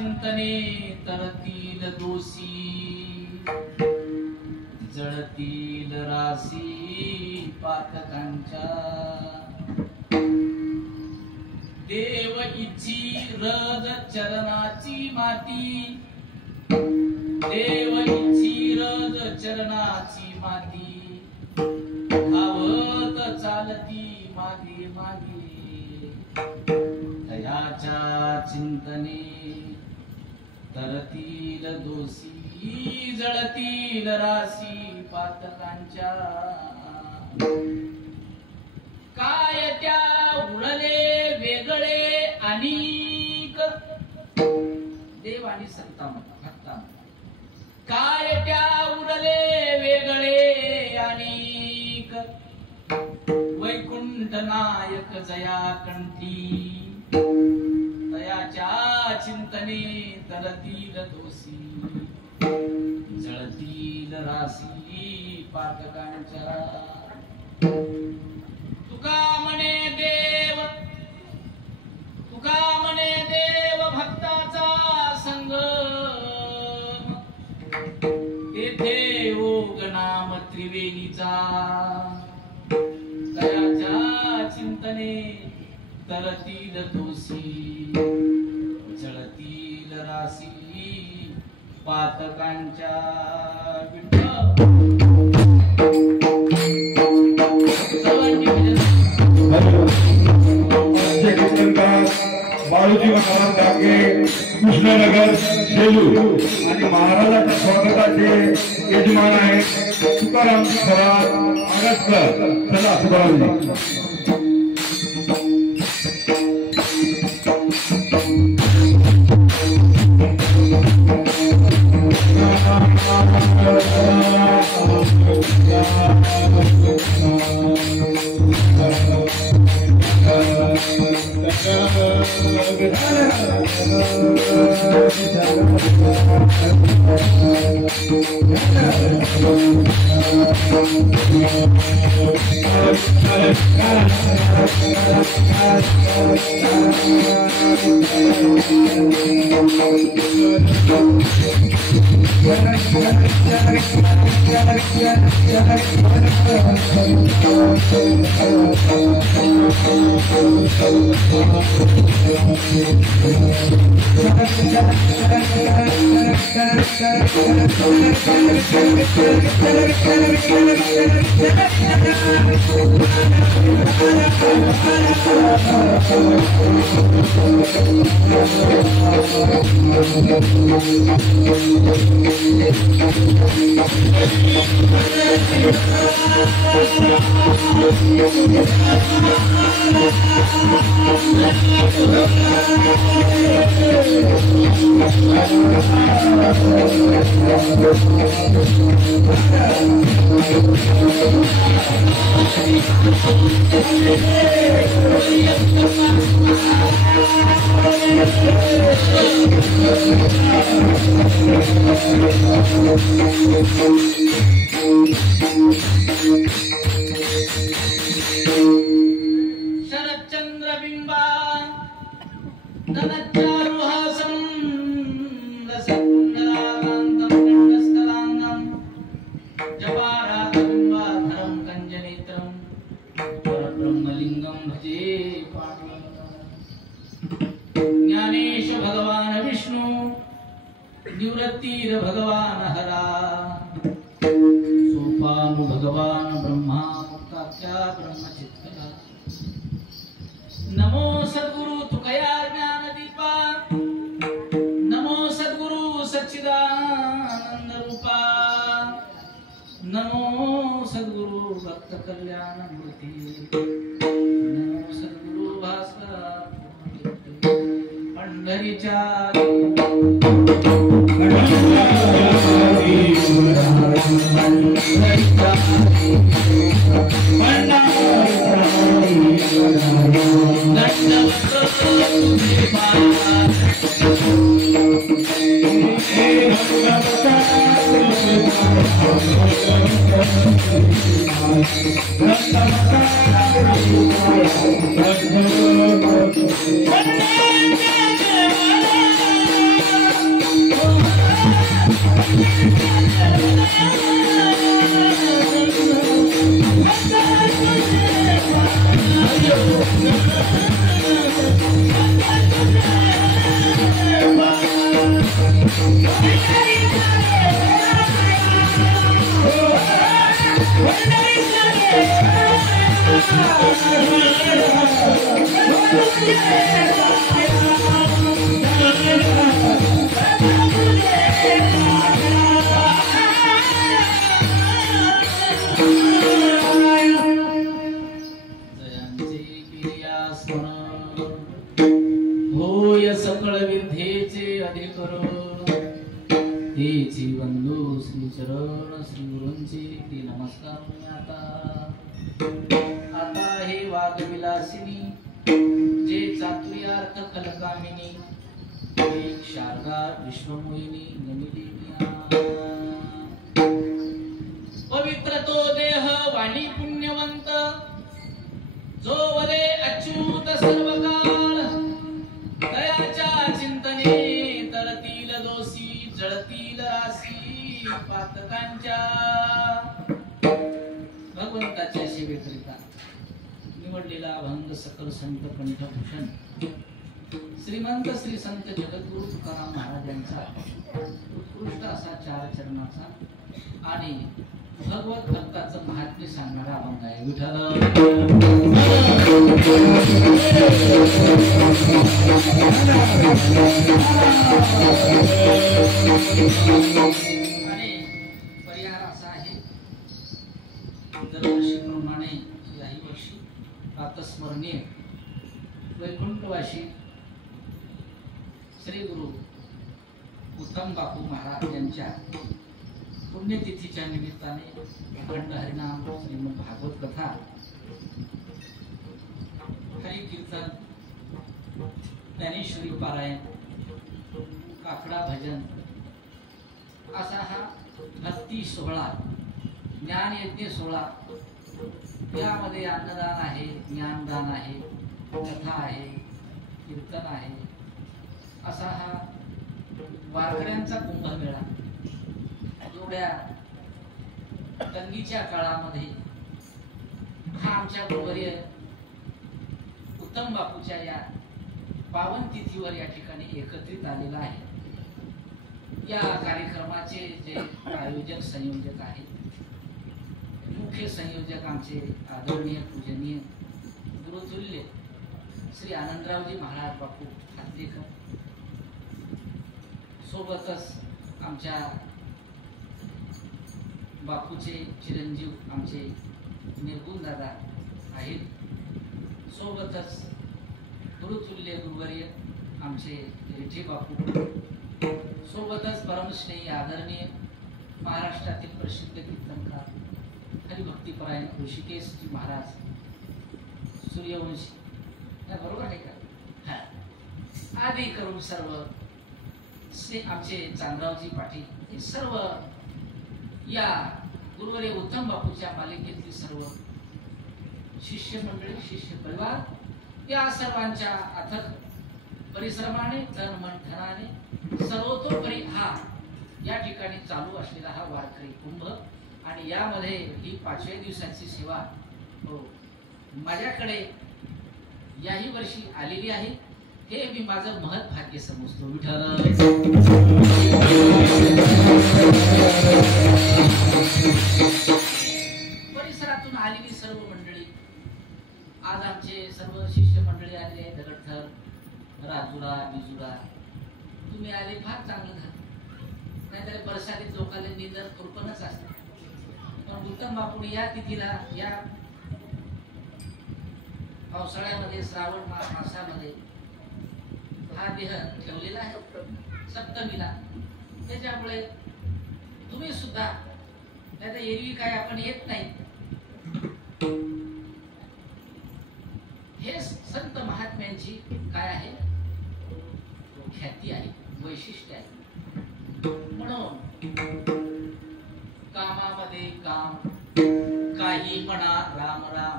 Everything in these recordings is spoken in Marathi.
चिंतने तरतील दोषी जळतील राशी पातकांच्या देव इच्छी रज चरणाची माती देव इच्छी रज चरणाची माती धावत चालती मागे मागे दयाच्या चिंतने तरतील दोषी जळतील राशी पातकांच्या काय त्या उडले वेगळे अनेक देव आणि संता भक्ता काय त्या उडले वेगळे अनेक वैकुंठ नायक जया कंठी दयाच्या चिंतने तरतील दोषी जळतील राशी पातकांच्या तुका म्हणे देव भक्ताचा संग तेथे ओग नाम त्रिवेणीचा दयाच्या चिंतने तरतील दोषी जळतील राशी पातकांच्या बाळूजी महाराज डाके कृष्णनगर सेलू आणि महाराजाच्या स्वागताचे यजमान आहेत तुकाराम सराफ आगतकर. चला तुकारामजी. शरच्चंद्र बिंबा धनच्चारुहासं रसकुंडलाकान्तं गण्डस्थलाङ्गं जपारातबिम्बाधरं कञ्जनेत्रं परब्रह्मलिङ्गं भजे पाण्डुरङ्गं. ज्ञानेश भगवान विष्णु निवृत्तीर भगवान हरा सोपानु भगवान ब्रह्मा मुक्ताख्या ब्रह्मचित्तका. नमो सद्गुरु तुकया ज्ञान दीपा नमो सद्गुरु सच्चिदानंद रूपा नमो सद्गुरु भक्त कल्याण मूर्ती नमो सद्गुरु भास्कर पंढरीच्या होय सकळ विद्येचे अधिकर तेची बंधू श्री चरण श्री गुरूंचे ते नमस्कार मी आता हे वाद विलासिनी जे चातुर्यार्थ खलकामिनी एक शारदा विश्वमोहिनी नमिदेवी पवित्र तो देह वाणी पुण्यवंत जो वदे अच्युत सर्वकाळ दयाच्या चिंतने तरतील दोषी जळतील राशी पातकांच्या भगवंताच्या सेवेकरिता निवडलेला अभंग सकल संत कंठभूषण श्रीमंत श्री संत जगद्गुरु तुकाराम महाराजांचा उत्कृष्ट असा 4 चरणाचा आणि भगवत भक्ताचं महात्म्य सांगणारा अभंग आहे. विठ्ठल आणि परिहार असा आहे. दरवर्षीप्रमाणे याही वर्षी प्रातस्मरणीय वैकुंठवासी श्री गुरु उत्तम बापू महाराज यांच्या पुण्यतिथीच्या निमित्ताने अखंड हरिनाम श्रीमद भागवत कथा हरि कीर्तन ज्ञानेश्वरी पारायण काकडा भजन असा हा भक्ती सोहळा ज्ञान यज्ञ सोहळा यामध्ये अन्नदान आहे ज्ञानदान आहे कथा आहे कीर्तन आहे असा हा वारकऱ्यांचा कुंभमेळा एवढ्या तंगीच्या काळामध्ये हा आमच्या गुरुवर्य उत्तम बापूच्या या पावन तिथीवर या ठिकाणी एकत्रित आलेला आहे. या कार्यक्रमाचे जे आयोजक संयोजक आहेत मुख्य संयोजक आमचे आदरणीय पूजनीय गुरुतुल्य श्री आनंदरावजी महाराज बापू हातलेकर सोबतच आमच्या बापूचे चिरंजीव आमचे निर्गुण दादा आहेत. सोबतच गुरुतुल्य गुरुवर्य आमचे रेठे बापू सोबतच परमस्नेही आदरणीय महाराष्ट्रातील प्रसिद्ध कीर्तनकार हरिभक्तीपरायण ऋषिकेशजी महाराज सूर्यवंशी बरोबर आहे का आदी करून सर्व आमचे चांदरावजी पाटील हे सर्व या गुरुवर्य उत्तम बापूच्या मालिकेतली सर्व शिष्य मंडळी शिष्य परिवार या सर्वांच्या अथक परिश्रमाने तन मन धनाने सर्वतोपरी हा या ठिकाणी चालू असलेला हा वारकरी कुंभ आणि यामध्ये ही 5व्या दिवसाची सेवा हो माझ्याकडे याही वर्षी आलेली आहे. हे मी माझं महत् भाग्य समजतो. विठ्ठल परिसरातून आलेली सर्व मंडळी आज आमचे सर्व शिष्य मंडळी आले दगडथर राजुरा बिजुरा तुम्ही आले फार चांगलं झालं. नाहीतर बरसातीत लोकांना निंदर कृपणच असते. पण उत्तम बापूने या तिथीला या पावसाळ्यामध्ये श्रावण मासामध्ये हा देह ठेवलेला आहे सप्तमीला. त्याच्यामुळे तुम्ही सुद्धा त्याचा एरवी काय आपण येत नाही. हे संत महात्म्यांची काय आहे ख्याती आहे वैशिष्ट्य आहे. म्हणून कामामध्ये काम काही म्हणा राम राम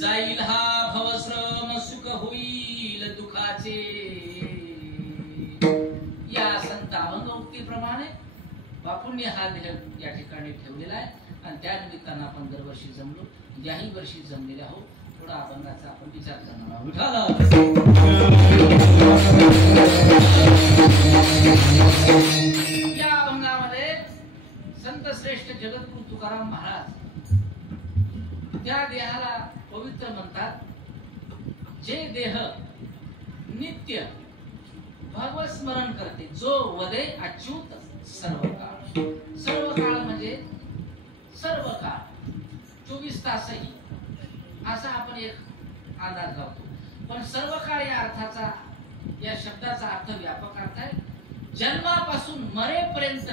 जाईल हा भवश्रम सुख होईल दुखाचे. या संत अभंग उक्तीप्रमाणे बापूंनी हा देह या ठिकाणी ठेवलेला आहे आणि त्या निमित्तानं आपण दरवर्षी जमलो. याही वर्षी जमलेले आहोत. थोडा अभंगाचा आपण विचार करणार आहोत. या अभंगामध्ये संत श्रेष्ठ जगद्गुरु तुकाराम महाराज त्या देहाला पवित्र म्हणतात. जे देह नित्य भगवत स्मरण करते, जो वदे अच्युत सर्व काळ. सर्व काळ म्हणजे सर्व काळ, 24 तासही असा आपण एक अंदाज लावतो. पण सर्व काळ या अर्थाचा, या शब्दाचा अर्थ व्यापक अर्थ आहे. जन्मापासून मरेपर्यंत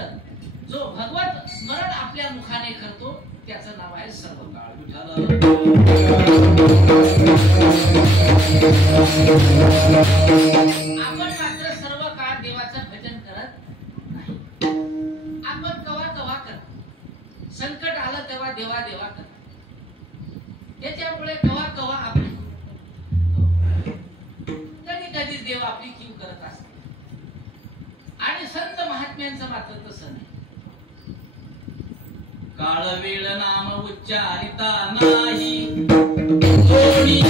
जो भगवत स्मरण आपल्या मुखाने करतो त्याचं नाव आहे सर्व काळ. आपण मात्र सर्व काळ देवाचं भजन करत नाही. आपण कवा कवा करतो, संकट आलं तेव्हा देवा देवा करतो. त्याच्यामुळे कवा कवा आपण कधी कधी देव आपली कीव करत असते. आणि संत महात्म्यांचं मात्र तसं नाही. काळ वेळ नाम उच्चारिता नाही, दोन्ही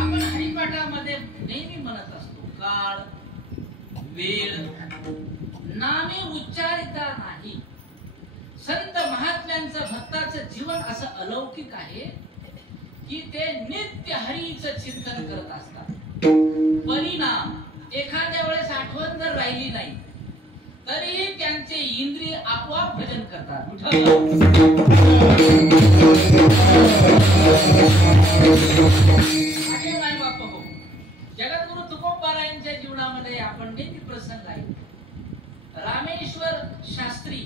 आपण हरिपाठामध्ये नेहमी म्हणत असतो, काळ वेळ नामे उच्चारिता नाही. संत महात्म्यांचं भक्ताचं जीवन असं अलौकिक आहे की ते नित्य हरीचं चिंतन करत असतात. परिणाम एखाद्या वेळेस आठवण जर राहिली नाही तरी त्यांचे इंद्रिय आपोआप भजन करतात. जगद्गुरु तुकोबारायांच्या जीवनामध्ये आपण नेहमी प्रसंग आहे. रामेश्वर शास्त्री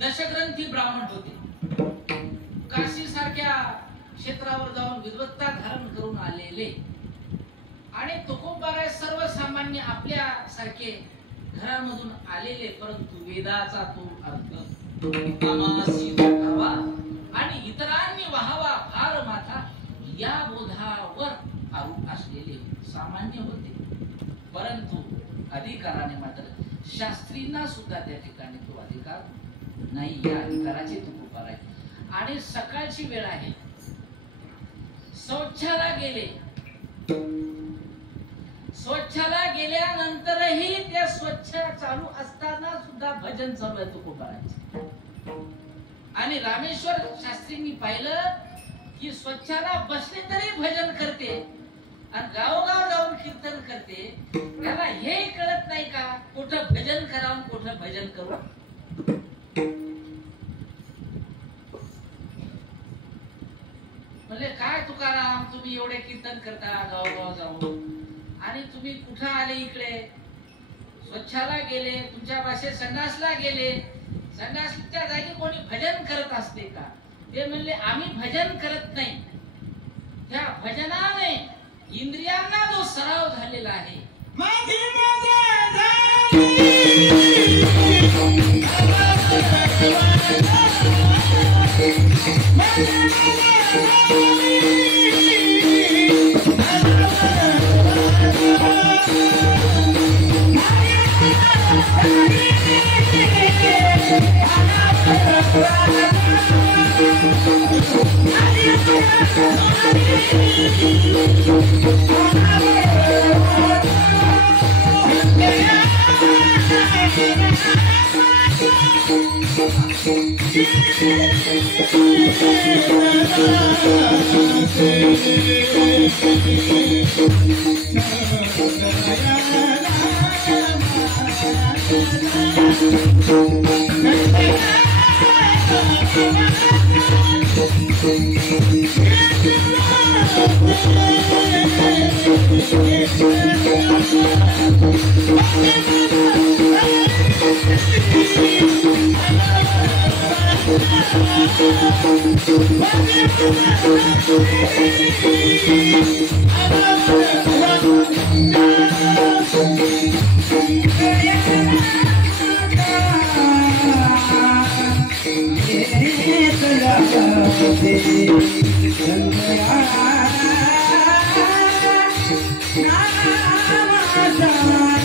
दशग्रंथी ब्राह्मण होते. काशी सारख्या क्षेत्रावर जाऊन विद्वत्ता धारण करून आलेले आणि तुकोबाराय सर्वसामान्य आपल्या सारखे घरामधून आलेले, परंतु वेदाचा तो अर्थ आमासी वाटावा आणि इतरांनी वाहावा भार माथा या बोधावर आरूढ असलेले सामान्य होते. परंतु अधिकाराने मात्र शास्त्रींना सुद्धा त्या ठिकाणी तो अधिकार नाही. या अधिकाराचे तुकोबाराय. आणि सकाळची वेळ आहे, शौचाला गेले. स्वच्छाला गेल्यानंतरही त्या स्वच्छ चालू असताना सुद्धा भजन चालू आहे तुकोबारायचे. आणि रामेश्वर शास्त्रींनी पाहिलं की स्वच्छाला बसले तरी भजन करते आणि गावोगाव जाऊन कीर्तन करते. त्याला हे कळत नाही का कुठं भजन करावं कुठं भजन करू. म्हणजे काय तुकाराम, तुम्ही एवढे कीर्तन करता गावोगाव जाऊन आणि तुम्ही कुठं आले इकडे, स्वच्छाला गेले, तुमच्या भाषेत संडासला गेले, संडासच्या जागी कोणी भजन करत असते का? ते म्हणले आम्ही भजन करत नाही. त्या भजनाने इंद्रियांना जो सराव झालेला आहे Namaste.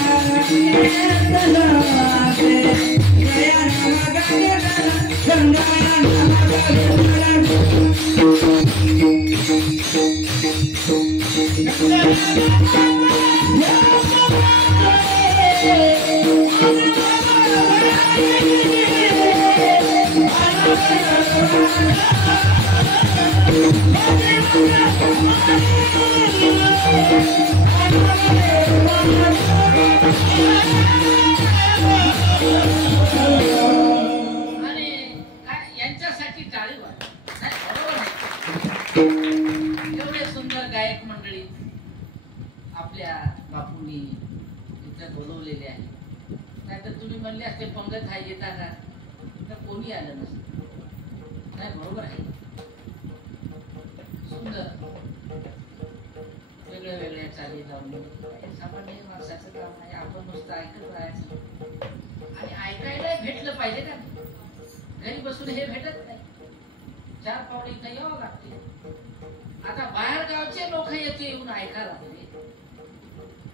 यांच्यासाठी टाळी वाजवा. नाही, बरोबर आहे. एवढे सुंदर गायक मंडळी आपल्या बापूंनी इथे बोलवलेले आहे. नाहीतर तुम्ही म्हणले असते पंगत आहे येता का, तर कोणी आलं नसतं. नाही, बरोबर आहे. सुंदर वेगळ्या वेगळ्या चाली लावून सामान्य माणसाचं काम आहे. आपण नुसतं ऐकत राहायचं आणि ऐकायला भेटलं पाहिजे का. घरी बसून हे भेटत नाही. 4 पावले इथं यावं लागते. आता बाहेर गावचे लोक येते येऊन ऐकायला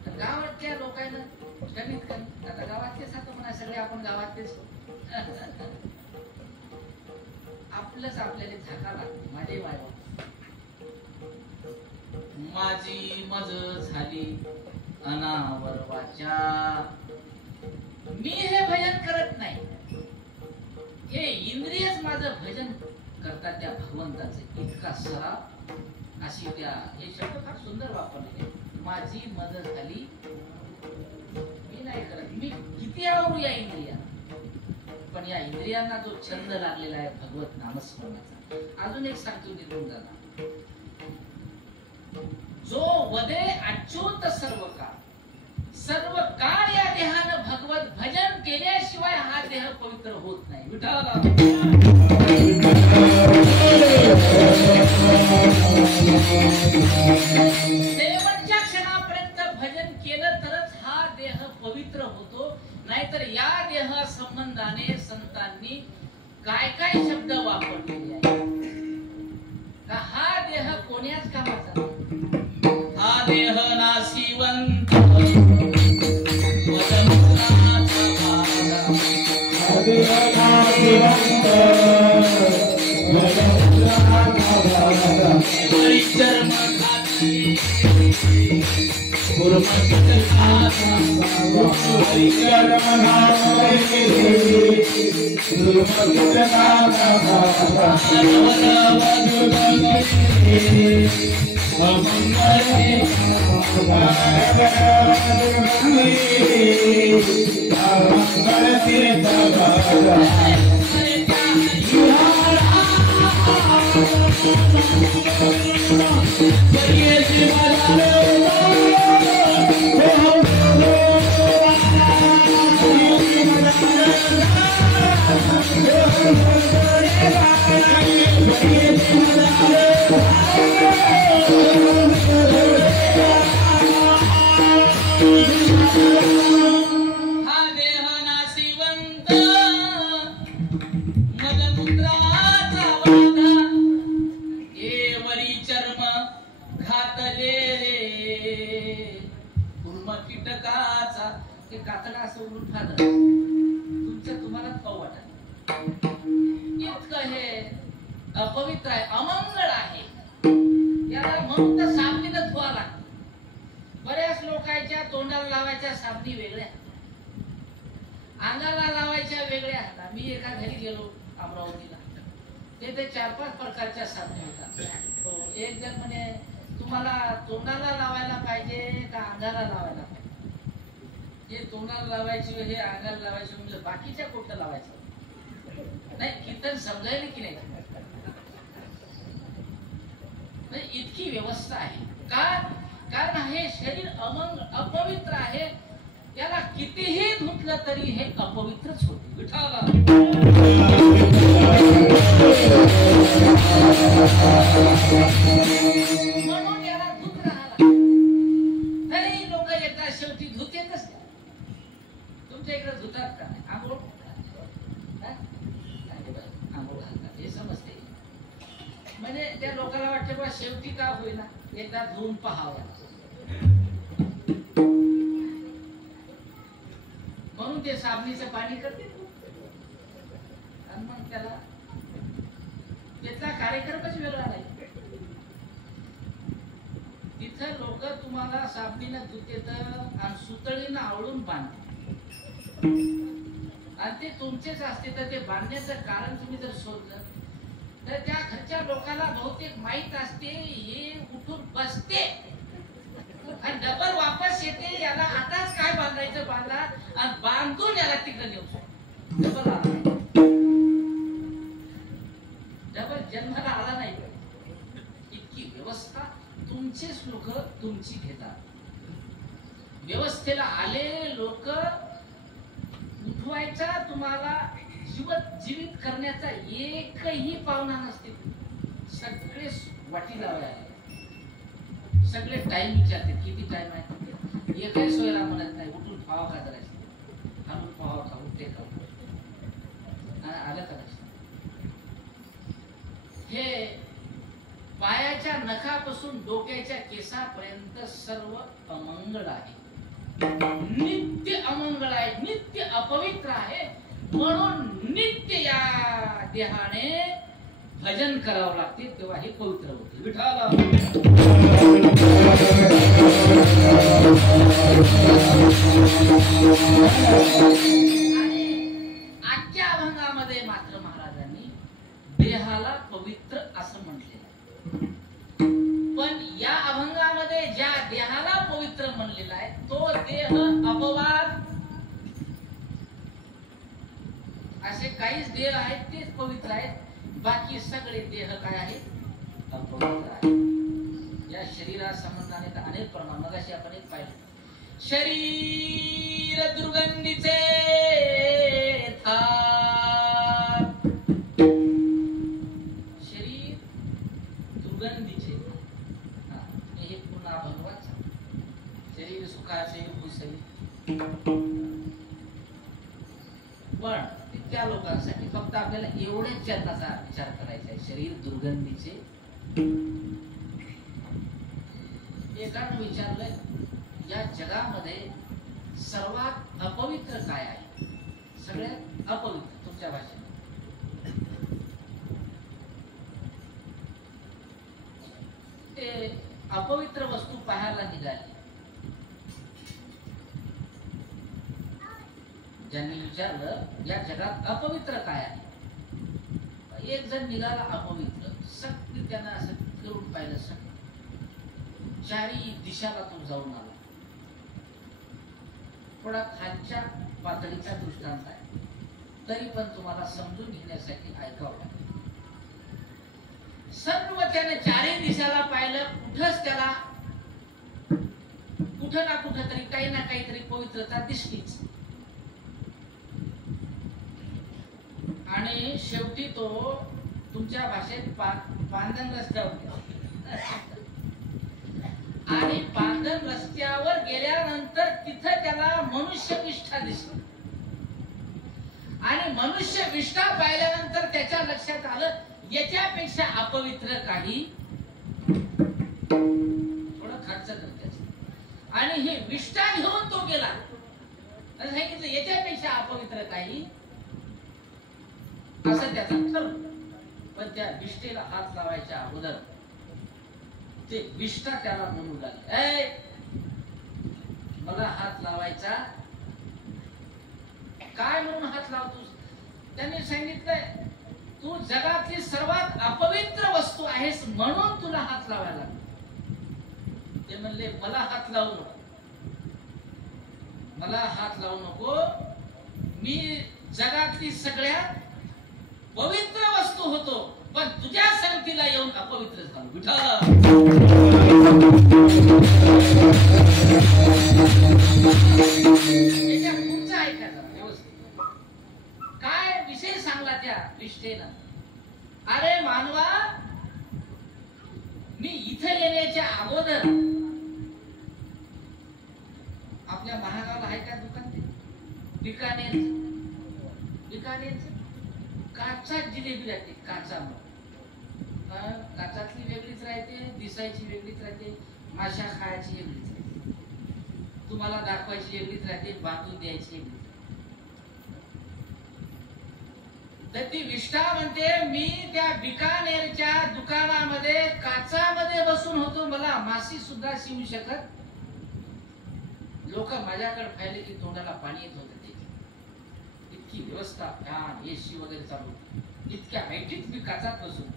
तर गावातल्या लोकांना कमीत कमी आता गावातलेच आता म्हणा सगळे आपण गावातलेच आपलंच आपल्याला झाका लागते. माझे बाबा माझी मज झाली अनावर वाचा. मी हे भजन करत नाही, हे इंद्रियच माझं भजन करतात त्या भगवंताचे. इतका सराव अशी त्या हे शब्द फार सुंदर वापरले. माझी मदत झाली, मी नाही करत. मी किती आवडू या इंद्रिया, पण या इंद्रियांना जो छंद लागलेला आहे भगवत नामस्मरणाचा. अजून एक सांगतो निघून जाणार. जो वदे अच्युत सर्व काळ या देहानं भगवत भजन केल्याशिवाय हा देह पवित्र होत नाही. विठाला शेवटच्या क्षणापर्यंत भजन केलं तरच हा देह पवित्र होतो. नाहीतर या देह संबंधाने संतांनी काय काय शब्द वापरलेले आहेत. हा देह कोण्याच कामाचा नाही. हा देह नाशिवंत कातडा असं उलून फादर तुमच्या तुम्हालाच पाहू वाटत. इतकं हे अपवित्र आहे, अमंगळ आहे. याला मग तर साबणीनं धुवा लागते. बऱ्याच लोकांच्या तोंडाला लावायच्या साबणी वेगळ्या, अंगाला लावायच्या वेगळ्या. मी एका घरी गेलो अमरावतीला, तेथे 4-5 प्रकारच्या साबणी होतात. एक जण म्हणे तुम्हाला तोंडाला लावायला पाहिजे का अंगाला लावायला पाहिजे. हे तोंडाला लावायचे हे अंगाला लावायचे म्हणजे बाकीच्या कुठं लावायचं नाही. कीर्तन समजायला की नाही. इतकी व्यवस्था आहे का, कारण हे शरीर अपवित्र आहे. याला कितीही धुतलं तरी हे अपवित्रच होते. विठाला म्हणून याला धुत राहायला. तरी लोक येतात शेवटी धुत येतच नाही. तुमच्या इकडे धुतात का आंघोळ, आंघोळ घालतात हे समजते. म्हणजे त्या लोकांना वाटते बा शेवटी का होईना एकदा धुवून पहावं. ते साबणीचं पाणी करते आणि मग त्याला त्याचा कार्यक्रमच वेगळा नाही. तिथं लोक तुम्हाला साबणीनं धुतेत आणि सुतळीनं आवळून बांधते आणि ते तुमचेच असते. तर ते बांधण्याचं कारण तुम्ही जर शोधलं तर त्या घरच्या लोकांना बहुतेक माहित असते हे उठून बसते आणि डबल वापस येते. याला आताच काय बांधायचं बांधा आणि बांधून याला तिकडे नेऊ. डबल आला डबल जन्माला आला नाही. इतकी व्यवस्था तुमचेच लोक तुमची घेतात. व्यवस्थेला आलेले लोक उठवायचा तुम्हाला जीवित करण्याचा एकही पावना नसते. सगळे वाटी लावायला सगळे टाइम विचारते किती टाइम आहे. एकही सोयरा म्हणत नाही उठून पावा का करायचं आणून पावा का उठते का आलं का. हे पायाच्या नखापासून डोक्याच्या केसापर्यंत सर्व अमंगळ आहे. नित्य अमंगळ आहे. नित्य अपवित्र आहे. म्हणून नित्य या देहाने भजन करावं लागते तेव्हा हे पवित्र होते. विठाला आजच्या अभंगामध्ये मात्र महाराजांनी देहाला पवित्र असं म्हटलेलं. पण या अभंगामध्ये ज्या देहाला पवित्र म्हणलेला आहे तो देह अपवाद. असे काहीच देह आहेत तेच पवित्र आहेत. बाकी सगळे देह काय आहेत अपवित्र आहेत. या शरीरा संबंधाने तर अनेक प्रमाण मगाशी आपण एक पाहिलं. शरीर दुर्गंधीचे शरीर दुर्गंधीचे. हे पुन्हा भगवान शरीर सुखाचे भूसरी. पण त्या लोकांसाठी फक्त आपल्याला एवढ्याच चरणाचा विचार करायचा आहे. शरीर दुर्गंधीचे. एकानं विचारलंय या जगामध्ये सर्वात अपवित्र काय आहे. सगळ्यात अपवित्र तुमच्या भाषेत ते अपवित्र वस्तू पाहायला निघाली. ज्यांनी विचारलं या जगात अपवित्र काय आहे. एक जण निघाला अपवित्र. सगळी त्यांना असं फिरून पाहिलं. सगळं चारी दिशाला तो जाऊन आला. थोडा खालच्या पातळीचा दृष्टांत आहे तरी पण तुम्हाला समजून घेण्यासाठी ऐकावं लागेल. सर्व त्याने चारही दिशाला पाहिलं. कुठंच त्याला कुठं ना कुठं तरी काही ना काहीतरी पवित्रता दिसलीच. आणि शेवटी तो तुमच्या भाषेत पांदन रस्त्यावर गेला. आणि पांदन रस्त्यावर गेल्यानंतर तिथं त्याला मनुष्य विष्ठा दिसली. आणि मनुष्य विष्ठा पाहिल्यानंतर त्याच्या लक्षात आलं याच्यापेक्षा अपवित्र काही थोडं खर्च करते. आणि हे विष्ठा घेऊन तो गेला. सांगितलं याच्यापेक्षा अपवित्र काही असं त्याचं ठरलं. पण त्या विष्ठेला हात लावायच्या अगोदर ते विष्ठा त्याला म्हणू लागले मला हात लावायचा काय म्हणून हात लावतोस. त्यांनी सांगितलंय तू जगातली सर्वात अपवित्र वस्तू आहेस म्हणून तुला हात लावायला लागला. ते म्हणले मला हात लावू नको. मला हात लावू नको. मी जगातली सगळ्यात पवित्र वस्तू होतो पण तुझ्या संगतीला येऊन अपवित्र झालो. विठ्ठल पुढचा ऐकायचा व्यवस्थित. काय विषय सांगला त्या विष्ठेनं. अरे मानवा मी इथे येण्याच्या अगोदर आपल्या महागाला आहे त्या दुकान बिकानेर काचा जिलेबी राहते. काचातली वेगळीच राहते. दिसायची वेगळीच राहते. माशा खायची वेगळीच राहते. तुम्हाला दाखवायची वेगळीच राहते. बांधून द्यायची वेगळीच. तर ती विष्ठा म्हणते मी त्या बिकानेरच्या दुकानामध्ये काचामध्ये बसून होतो, मला मासी सुद्धा शिवू शकत. लोक माझ्याकडे पाहिले की तोंडाला पाणी येत होते. इतकी व्यवस्था, फॅन, एसी वगैरे चालू, इतक्या हायटीत मी काचात बसून.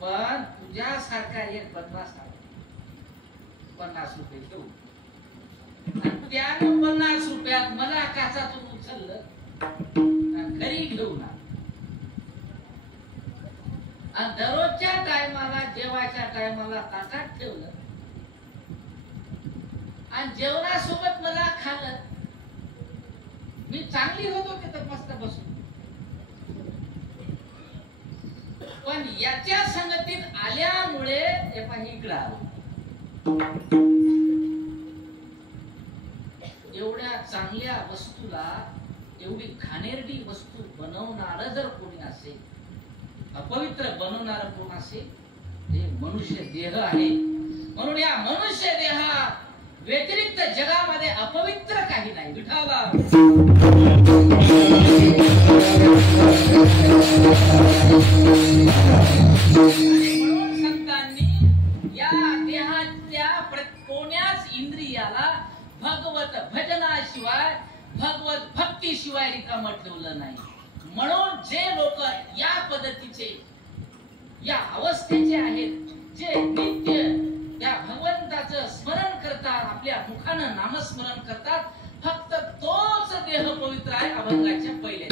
पण तुझ्यासारखा एक बदमाश 50 रुपये घेऊ, त्यानं 50 रुपयात मला काचातून उचललं घरी घेऊन आणि दररोजच्या टायमाला जेवायच्या टायमाला ताटात ठेवलं आणि जेवणासोबत मला खाल्लं. मी चांगली होतो तिथं मस्त बसून. पण याच्या संगतीत आल्यामुळे इकडं आलो. एवढ्या चांगल्या वस्तूला एवढी घाणेरडी वस्तू बनवणार जर कोणी असेल, अपवित्र बनवणार कोण असेल, हे मनुष्य देह आहे. म्हणून या मनुष्य देहा व्यतिरिक्त जगामध्ये अपवित्र काही नाही. विठाला म्हणून संतांनी या देहाच्या कोण्याच इंद्रियाला भगवत भजनाशिवाय, भगवत भक्तीशिवाय रिकामं ठेवलं नाही. म्हणून जे लोक या पद्धतीचे, या अवस्थेचे आहेत, जे नित्य त्या भगवंताचं स्मरण करतात, आपल्या मुखानं नामस्मरण करतात, फक्त तोच देह पवित्र आहे. अभंगाच्या पहिले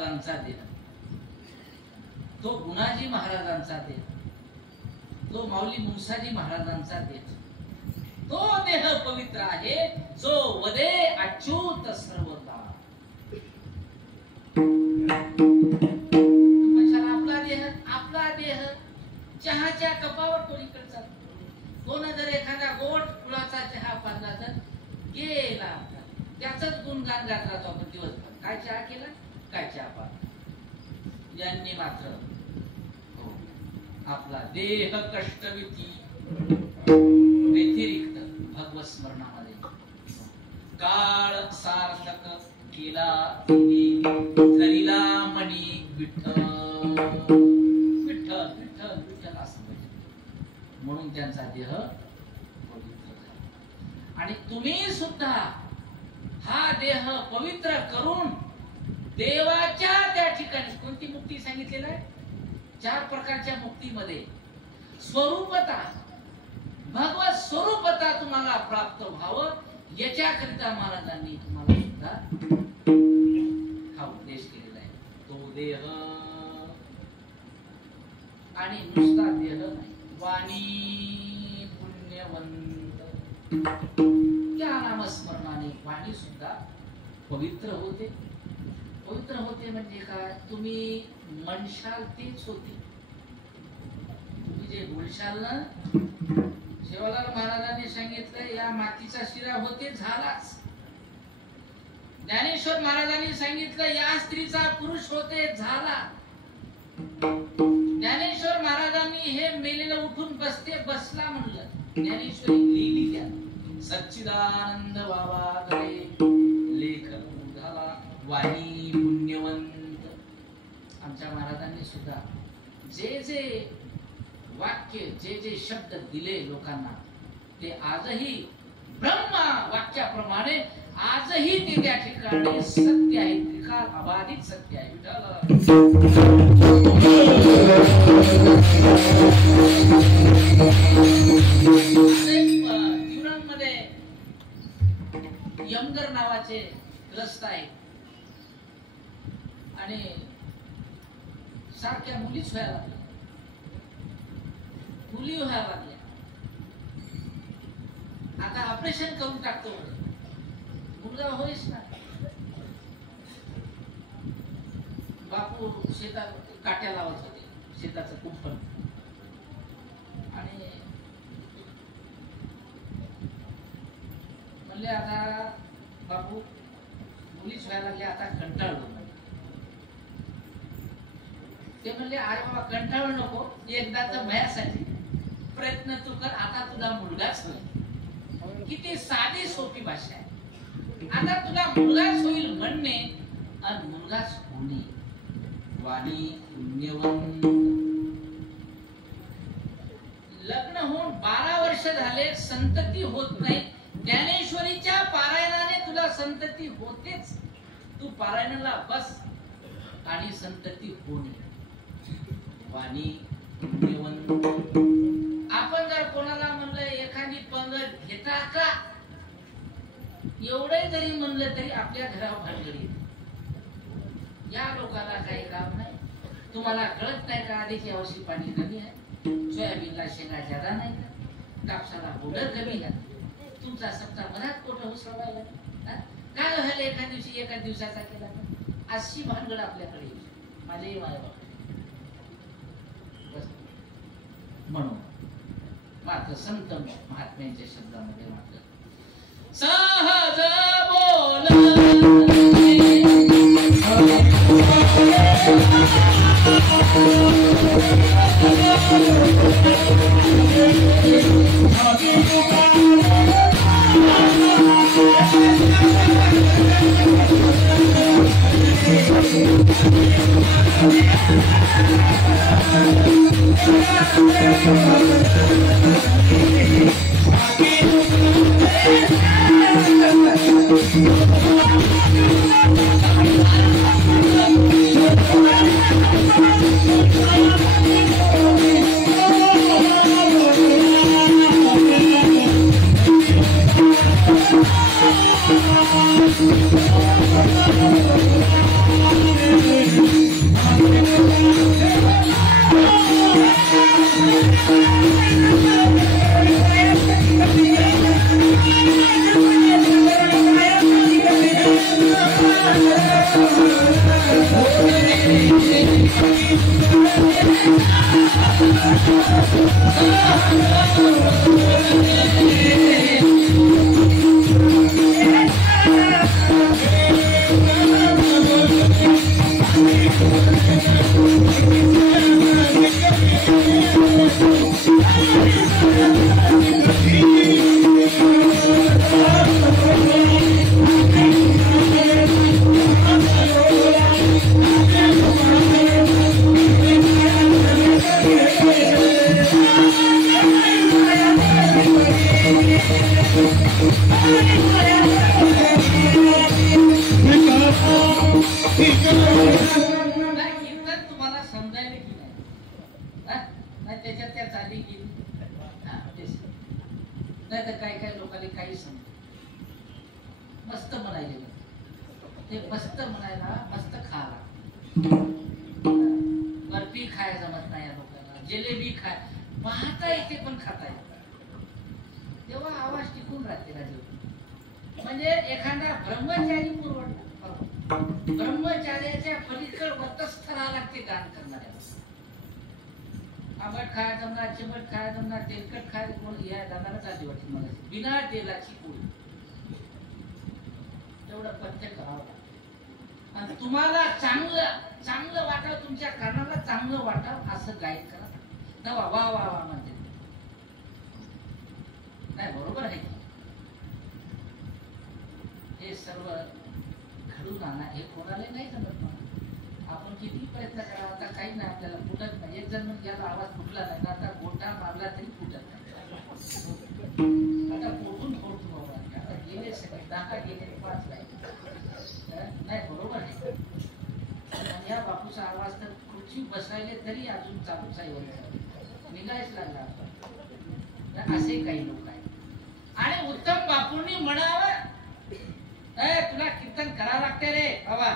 महाराजांचा देह, तो गुणाजी महाराजांचा देह, तो माऊली मुंसाजी महाराजांचा देह, तो देह पवित्र आहे जो वदे अच्युत सर्वदा. आपला देह चहाच्या कपावर कोणीकडचा, कोण जर एखादा गोड फुलाचा चहा पाजला तर गेला, त्याच गुणगान गात राहतो आपण दिवसभर. काय चहा केला, काय चहा पाजला. यांनी मात्र आपला देह कष्टविती व्यतिरिक्त भगवत स्मरणामध्ये काळ सार्थक केला, धरिला मणी विठ्ठल विठ्ठल विठ्ठल विठ्ठल असं पाहिजे. म्हणून त्यांचा देह पवित्र झाला. आणि तुम्ही सुद्धा हा देह पवित्र करून देवाच्या त्या ठिकाणी, कोणती मुक्ती सांगितलेलं आहे, 4 प्रकारच्या मुक्तीमध्ये स्वरूपता, भगवत स्वरूपता तुम्हाला प्राप्त व्हावं, याच्याकरिता महाराजांनी तुम्हाला सुद्धा हा उपदेश केलेला आहे. तो देह आणि नुसता देह नाही, वाणी पुण्यवंत, त्या नामस्मरणाने वाणी सुद्धा पवित्र होते. पवित्र होते म्हणजे काय, तुम्ही म्हणशाल तेच होते. तुम्ही जे बोलशाल ना, सेवालाल महाराजांनी सांगितलं या मातीचा शिरा होते झालाच. ज्ञानेश्वर महाराजांनी सांगितलं या स्त्रीचा पुरुष होते झाला. ज्ञानेश्वर महाराजांनी हे मेलेलं उठून बसते बसला म्हणलं. ज्ञानेश्वरी लिहिली त्या सच्चिदानंद बाबा गळे लेख झाला. वाणी पुण्यवंत, आमच्या महाराजांनी सुद्धा जे जे वाक्य, जे जे शब्द दिले लोकांना, ते आजही ब्रह्मा वाक्याप्रमाणे आजही ते त्या ठिकाणी सत्य आहे, त्रिकाल अबाधित सत्य आहे. जीवनामध्ये यमगर नावाचे ग्रस्त आहेत आणि सारख्या मुलीच व्हायला लागल्या, मुली व्हायला लागल्या. आता ऑपरेशन करून टाकतो, मुलगा होईच ना. बापू शेतात काट्या लावत होते, शेताचं कुंपण, आणि म्हणले आता बापू मुलीच व्हायला लागले, आता कंटाळलो. ते म्हणले अरे बाबा कंटाळू नको, एकदाच भयासाठी प्रयत्न तू कर, आता तुला मुलगाच होईल. किती साधी सोपी भाषा आहे. आता तुला मुलगाच होईल म्हणणे आणि मुलगाच होणे. वाणी पुण्यवंत, लग्न होऊन 12 वर्ष झाले, संतती होत नाही. ज्ञानेश्वरीच्या पारायणाने तुला संतती होतेच. तू पारायणाला बस आणि संतती होणे. वाणी पुण्यवंत. आपण जर कोणाला म्हणलं एखादी पंगत घेता का, एवढे जरी म्हणलं तरी आपल्या घरावर भानगडी. या लोकांना काही काम नाही. तुम्हाला कळत नाही का आधीच यावर्षी पाणी कमी आहे, सोयाबीनला शेंगा जादा नाही का, कापसाला बोर्डर कमी आहे, तुमचा सप्ताह मनात कोट उसळवायला काय झालं, एका दिवसाचा केला तर अशी भानगड आपल्याकडे. माझे मायबाप म्हणून मात्र संत महात्म्यांच्या शब्दामध्ये मात्र सहज बोल तुम्हाला समजायला की नाही त्याच्यात त्या चाली की नाही तर काही काही लोकांनी काही समज मस्त म्हणायले ते मस्त म्हणायला मस्त खायला बर्फी खाय जमत नाही या लोकांना जिलेबी खाय पाहता येते पण खाता येत तेव्हा आवाज टिकून राहते राजे म्हणजे एखादा ब्रह्मचारी पुरवठा ब्रह्मचार्याच्या पलीकड वतस्थ राहावं लागते गान करणाऱ्याला आंबट खाय जमणार चिमट खाय जमणार तेलकट खाय कोण या जाणारच आधी वाटते मला बिना तेलाची पोळी तेवढं पथ्य करावं आणि तुम्हाला चांगलं चांगलं वाटावं तुमच्या कानाला चांगलं वाटावं असं गायन करा नवा वा वा वा म्हणते नाही बरोबर आहे हे सर्व घडून आणा हे कोणाला नाही जमत मला आपण किती प्रयत्न करावा आता काही नाही आपल्याला फुटत नाही एक जण ज्याला आवाज फुटला नाही आता गोठा मारला तरी फुटत नाही आता पोटून फोडतो बाबा आता गेले सगळे 10 गेले 5 नाही बरोबर आहे या बापूचा आवाज तर खुर्ची बसायले तरी अजून चालूच आहे निघायच लागला असे काही लोक आहेत आणि उत्तम बापूंनी म्हणावं तुला कीर्तन करावं लागते रे बाबा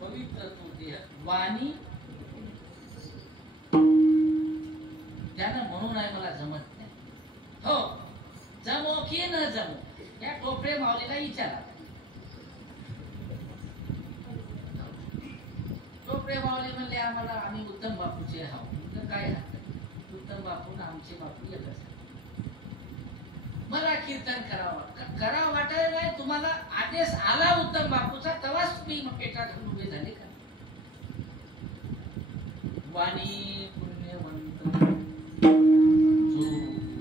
पवित्र तो देह वाणी त्यानं म्हणून आहे मला जमत नाही हो जमो की न जमो या टोपरे माऊलीला विचारा टोपरे माऊली म्हणले आम्हाला आम्ही उत्तम बापूचे आहोत काय उत्तम बापू आमचे बापू एकच मला कीर्तन करावं वाटायला नाही तुम्हाला आदेश आला उत्तम बापूचा तेव्हाच तुम्ही मग पेटा घालून उभे झाले का वाणी पुण्यवंत जो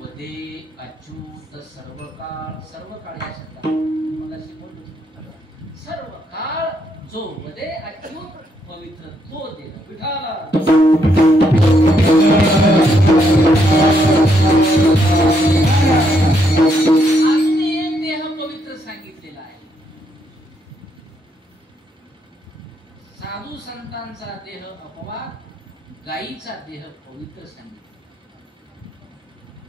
वदे अच्युत सर्व काळ या शब्दात मला शिकवलं सर्व काळ जो वदे अच्युत पवित्र तो देह विठाला अजून एक देह पवित्र सांगितलेला आहे साधू संतांचा देह अपवाद गायीचा देह पवित्र सांगितला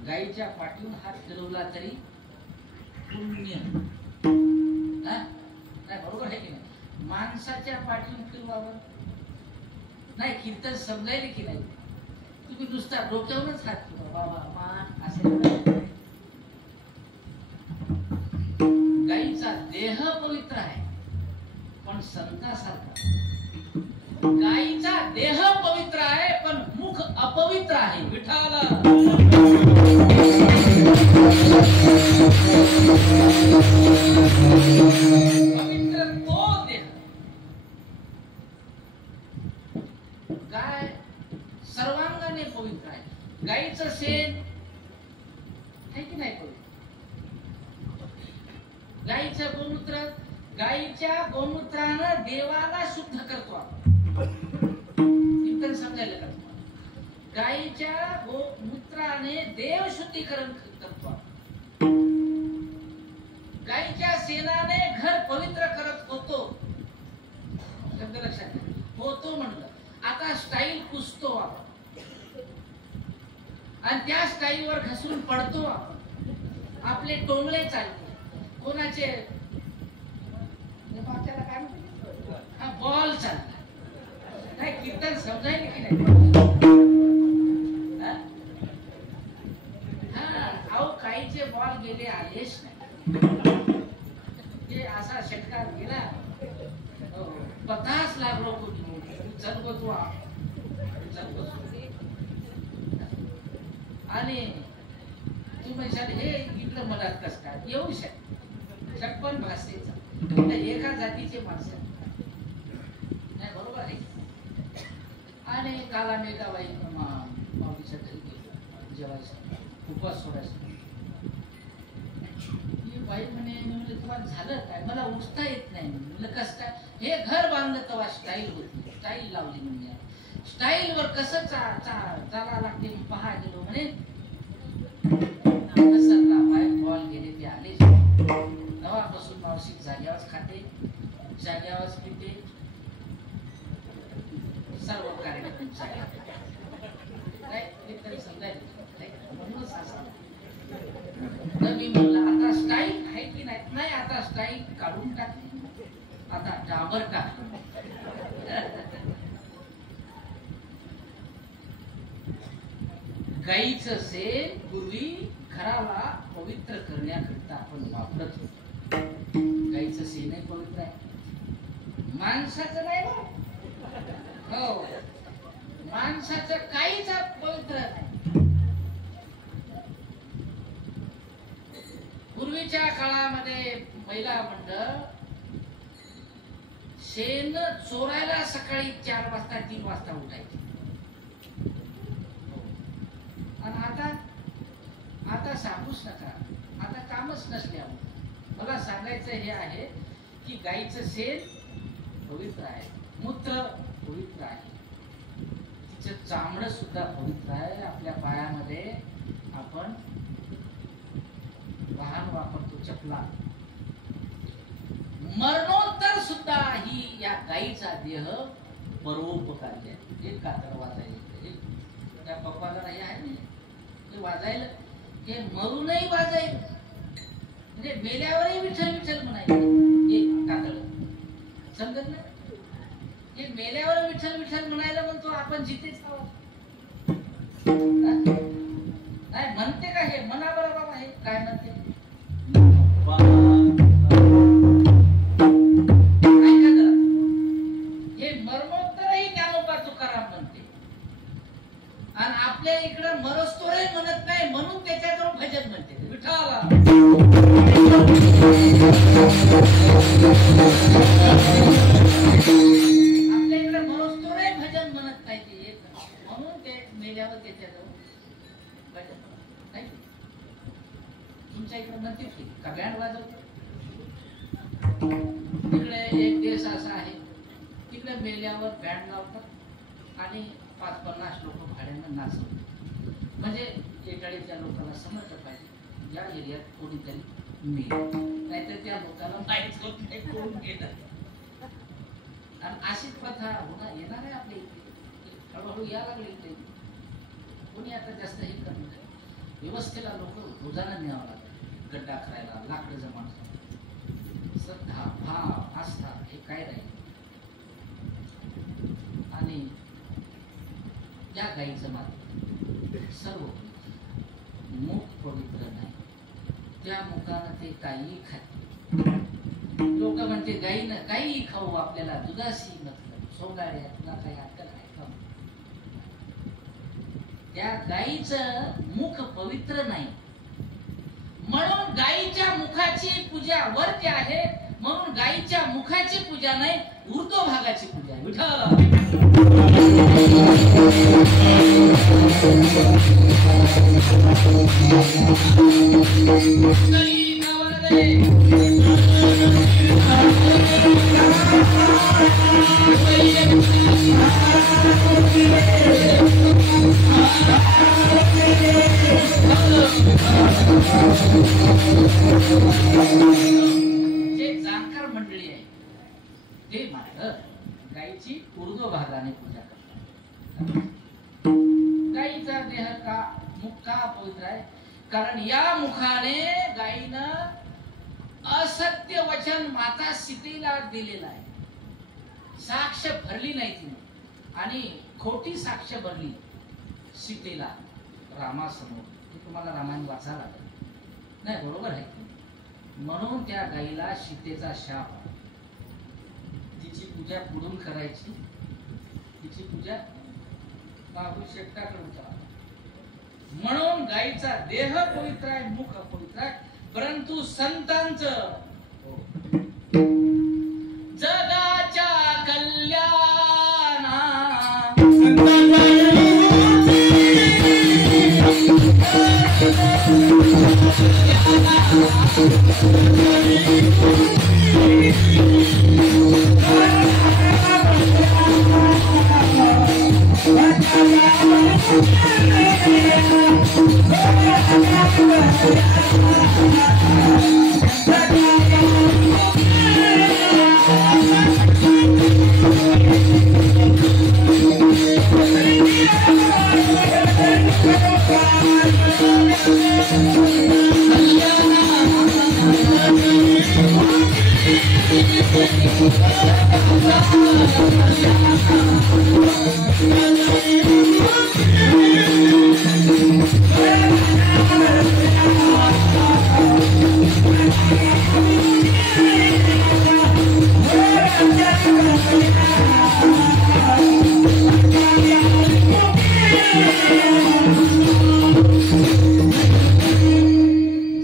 गायीच्या पाठीवर हात फिरवला तरी पुण्य नाही बरोबर आहे की नाही माणसाच्या पाठीवर फिरवावं नाही कीर्तन समजायले की नाही तुम्ही नुसता डोक्यावरच हात फिरवा बाबा मान असे गायीचा देह पवित्र आहे पण संतासारखा गायीचा देह पवित्र आहे पण मुख अपवित्र आहे विठाला पवित्र तो देह गाय सर्वांगाने पवित्र आहे गायीचं शेण आहे की नाही पवित्र गायीचं गोमूत्र गायीच्या गोमूत्रानं देवाला शुद्ध करतो आपण कीर्तन समजायला का गायीच्या गोमूत्राने देव शुद्धीकरण करतो आपण गायीच्या शेणाने घर पवित्र करत होतो शब्द लक्षात घ्या होतो म्हणलं आता स्टाईल पुसतो आपण आणि त्या स्टाईलवर घसरून पडतो आपण आपले टोंगळे चालते कोणाचे काय हा बॉल चालला नाही कीर्तन समजायला की नाही हा अहो काहीचे बॉल गेले आलेच नाही ते असा षटकार गेला 50 लाख लोक चल बसवा आणि तू म्हणशाल हे इकडं मनात कस काय येऊ शकपण भाषेचा एका जातीचे माणसं नाही, बरोबर आहे. आणि काल आम्ही एका बाई माऊलीच्या घरी गेलो जेवायचं उपवास सोडायचं. ही बाई म्हणे म्हणलं तुम्हाला झालं काय, मला उठता येत नाही. म्हणलं कसं काय, हे घर बांधलं तेव्हा स्टाईल होती, स्टाईल लावली म्हणजे स्टाईल वर कसं चाला लागते पहा गेलो म्हणे. सरला पाय बॉल गेले ते आले तेव्हापासून मावशी जाग्यावरच खाते, जाग्यावरच पिते, सर्व कार्यक्रम काय समजायला म्हणूनच असं. तर मी म्हणलं आता स्टाईल आहे की नाही, नाही आता स्टाईल काढून टाकली, आता डाबर टाक. गाईचं शेण पूर्वी घराला पवित्र करण्याकरिता आपण वापरत होतो. गाईचं शेणही पवित्र आहे, माणसाचं नाही. हो, माणसाचं काहीच पवित्र नाही. पूर्वीच्या काळामध्ये महिला मंडळ शेण चोरायला सकाळी 4 वाजता 3 वाजता उठायचे. आणि आता सांगूच नका, आता कामच नसल्यामुळे मला सांगायचं हे आहे की गाईचं शेण पवित्र आहे, मूत्र पवित्र आहे, तिचं चामडं सुद्धा पवित्र आहे. आपल्या पायामध्ये आपण वाहन वापरतो चपला, मरणोत्तर सुद्धा ही या गाईचा देह परोपकारी आहे. एक कातड वाजायला त्या पप्पाला नाही आहे ते वाजायला, हे मरूनही वाजायला, म्हणजे मेल्यावरही विठ्ठल विठ्ठल म्हणायचं. हे कातड समजत नाही, हे मेल्यावर विठ्ठल विठ्ठल म्हणायला म्हणतो, आपण जितेच आहोत. नाही म्हणते का हे, म्हणा बरं बाबा, हे काय म्हणते ऐका जरा, हे मरणोत्तरही ज्ञानोबा तुकाराम म्हणते. आणि आपल्या इकडं मरस्तोरही म्हणत नाही, म्हणून त्याच्याजवळ भजन म्हणते विठ्ठला. आपल्या इकडं मरस्तोरही भजन म्हणत नाही ते, म्हणून ते मेल्यावर त्याच्याजवळ भजन नाही. तुमच्या इकडे म्हणते की का बँड वाजवतो. तिकडे एक देश असा आहे, तिकडे मेल्यावर बँड लावतात आणि 50-50 लोक भाड्यानं नाचवतात. म्हणजे एकाडीच्या लोकांना समजलं पाहिजे या एरियात कोणीतरी मेल, नाहीतर त्या लोकांना माहीत होत नाही कोण गेलं. आणि अशीच प्रथा होणार येणार आहे आपल्या इथे, हळूहळू या लागले इथे. कोणी आता जास्त हे करणार, व्यवस्थेला लोक रोजाना न्यावं लागतात, गड्डा करायला, लाकडं जमा करायला, श्रद्धा भाव आस्था हे काय राहील. आणि या गाईचं मात्र सर्व मुख पवित्र नाही, त्या मुखानं ते काही खाते. लोक म्हणते गाईनं काही खाऊ, आपल्याला दुधाशी मतलब सोंगाड्या, तुला काही अक्कल आहे का. त्या गाईचं मुख पवित्र नाही, म्हणून गाईच्या मुखाची पूजा वर्ज्य आहे. म्हणून गाईच्या मुखाची पूजा नाही, ऊर्ध्व भागाची पूजा आहे. विठ्ठल जे जाणकार मंडळी आहे ते मात्र गाईची ऊर्ध्व भागाने पूजा करतात. गाईचा देह का मुख का पवित्र आहे, कारण या मुखाने गाईनं असत्य वचन माता सीतेला दिलेलं आहे. साक्ष भरली नाही तिने आणि खोटी साक्ष भरली सीतेला रामासमोर. हे तुम्हाला रामायण वाचायला लागेल, नाही बरोबर आहे. म्हणून त्या गाईला सीतेचा शाप, तिची पूजा पुढून करायची. तिची पूजा बाबू शेट्टाकडून करावी. म्हणून गायीचा देह पवित्र आहे, मुख अपवित्र आहे, परंतु संतांचं जगाच्या कल्याणा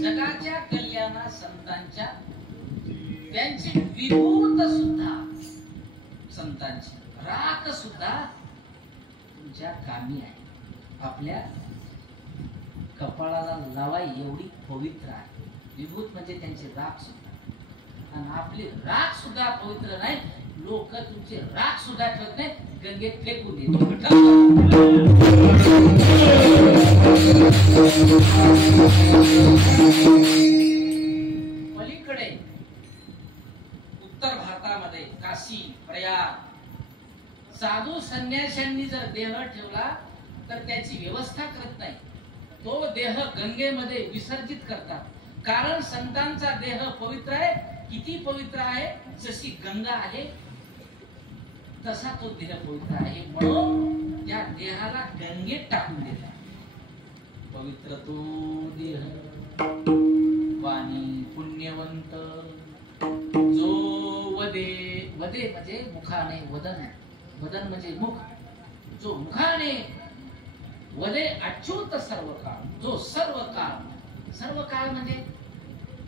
जगाच्या कल्याणा संतांच्या त्यांची विभूत सुद्धा संतांची राख सुद्धा तुमच्या कामी आहे. आपल्या कपाळाला लावाय एवढी पवित्र आहे. विभूत म्हणजे त्यांची राख सुद्धा. आणि आपली राख सुद्धा पवित्र नाही. लोक तुमची राख सुद्धा ठेवत नाही, गंगेत फेकून देतात. पलीकडे उत्तर भारतामध्ये काशी प्रयाग साधू संन्याशांनी जर देह ठेवला तर त्याची व्यवस्था करत नाही. तो देह गंगेमध्ये विसर्जित करतात. कारण संतांचा देह पवित्र आहे. किती पवित्र आहे? जशी गंगा आहे तसा तो देह पवित्र आहे. म्हणून त्या देहाला गंगेत टाकून देतात. पवित्र तो देह वाणी पुण्यवंत जो वदे. वदे म्हणजे मुखाने. वदन आहे. वदन म्हणजे मुख. जो मुखाने वदे अच्युत सर्व काळ. जो सर्व काळ. सर्व काळ म्हणजे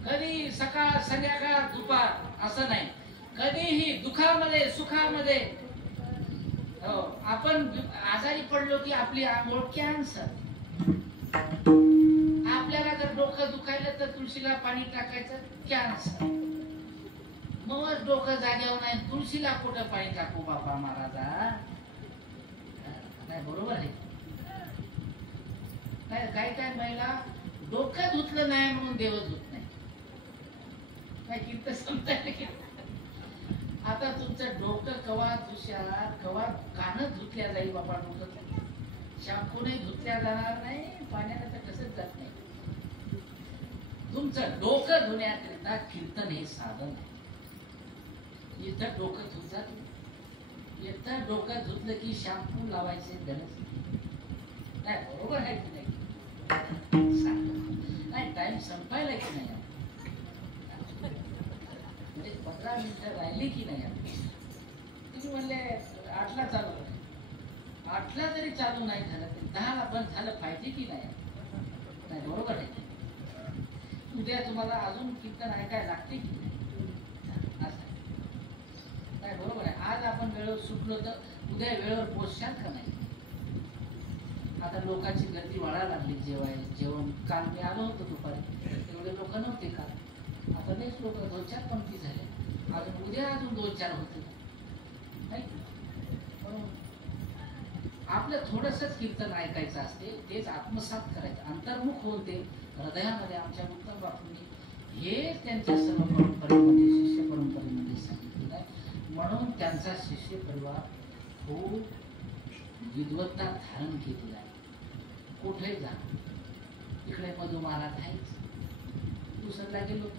कधी सकाळ संध्याकाळ दुपार असं नाही. कधीही दुखामध्ये सुखामध्ये. आपण आजारी पडलो की आपली आंघोळ कॅन्सर. आपल्याला जर डोकं दुखायलं तर तुळशीला पाणी टाकायचं, कॅन्सर. मग डोकं जाग्यावर नाही, तुळशीला कुठं पाणी टाकू बाबा महाराजा? काय बरोबर आहे? काय काय महिला डोकं धुतलं नाही म्हणून देव धुत नाही. काय किती समजायला की आता तुमचं डोकं कवा धुशाल, कवा कान धुतल्या जाईल बाबा. डोकं शॅम्पूने धुतल्या जाणार नाही, पाण्याने तर कसंच जात नाही. तुमचं डोकं धुण्याकरिता कीर्तन हे साधन आहे. इथं डोकं धुतात, इथं डोकं धुतलं की शॅम्पू लावायचे गरज नाही. बरोबर आहे की नाही? नाही टाइम संपायला की नाही? म्हणजे 15 मिनिटं राहिली की नाही? तुम्ही म्हणले 8ला चालू आहे. 8ला जरी चालू नाही झालं तरी 10ला बंद झालं पाहिजे की नाही? नाही बरोबर आहे. उद्या तुम्हाला अजून कीर्तन ऐकायला लागते की नाही? काय बरोबर आहे. आज आपण वेळेवर सुटलो तर उद्या वेळेवर पोहोचशाल का नाही? आता लोकांची गर्दी वाढायला लागली. जेवण काल मी आलो होतो दुपारी, एवढे लोक नव्हते काल. आता लईच लोक 2-4 पंक्ती झाल्या. अजून उद्या अजून 2-4 होते नाही. आपलं थोडंसंच कीर्तन ऐकायचं असते, तेच आत्मसात करायचं. अंतर्मुख होऊन ते हृदयामध्ये आमच्या उत्तम बापूंनी हे त्यांच्या सर्व परंपरेमध्ये शिष्य परंपरेमध्ये सांगितलेलं आहे. म्हणून त्यांचा शिष्य परिवार खूप विद्वत्ता धारण केलेला आहे. कुठे जा, इकडे मधु महाराज आहेच. दुसरला गेलो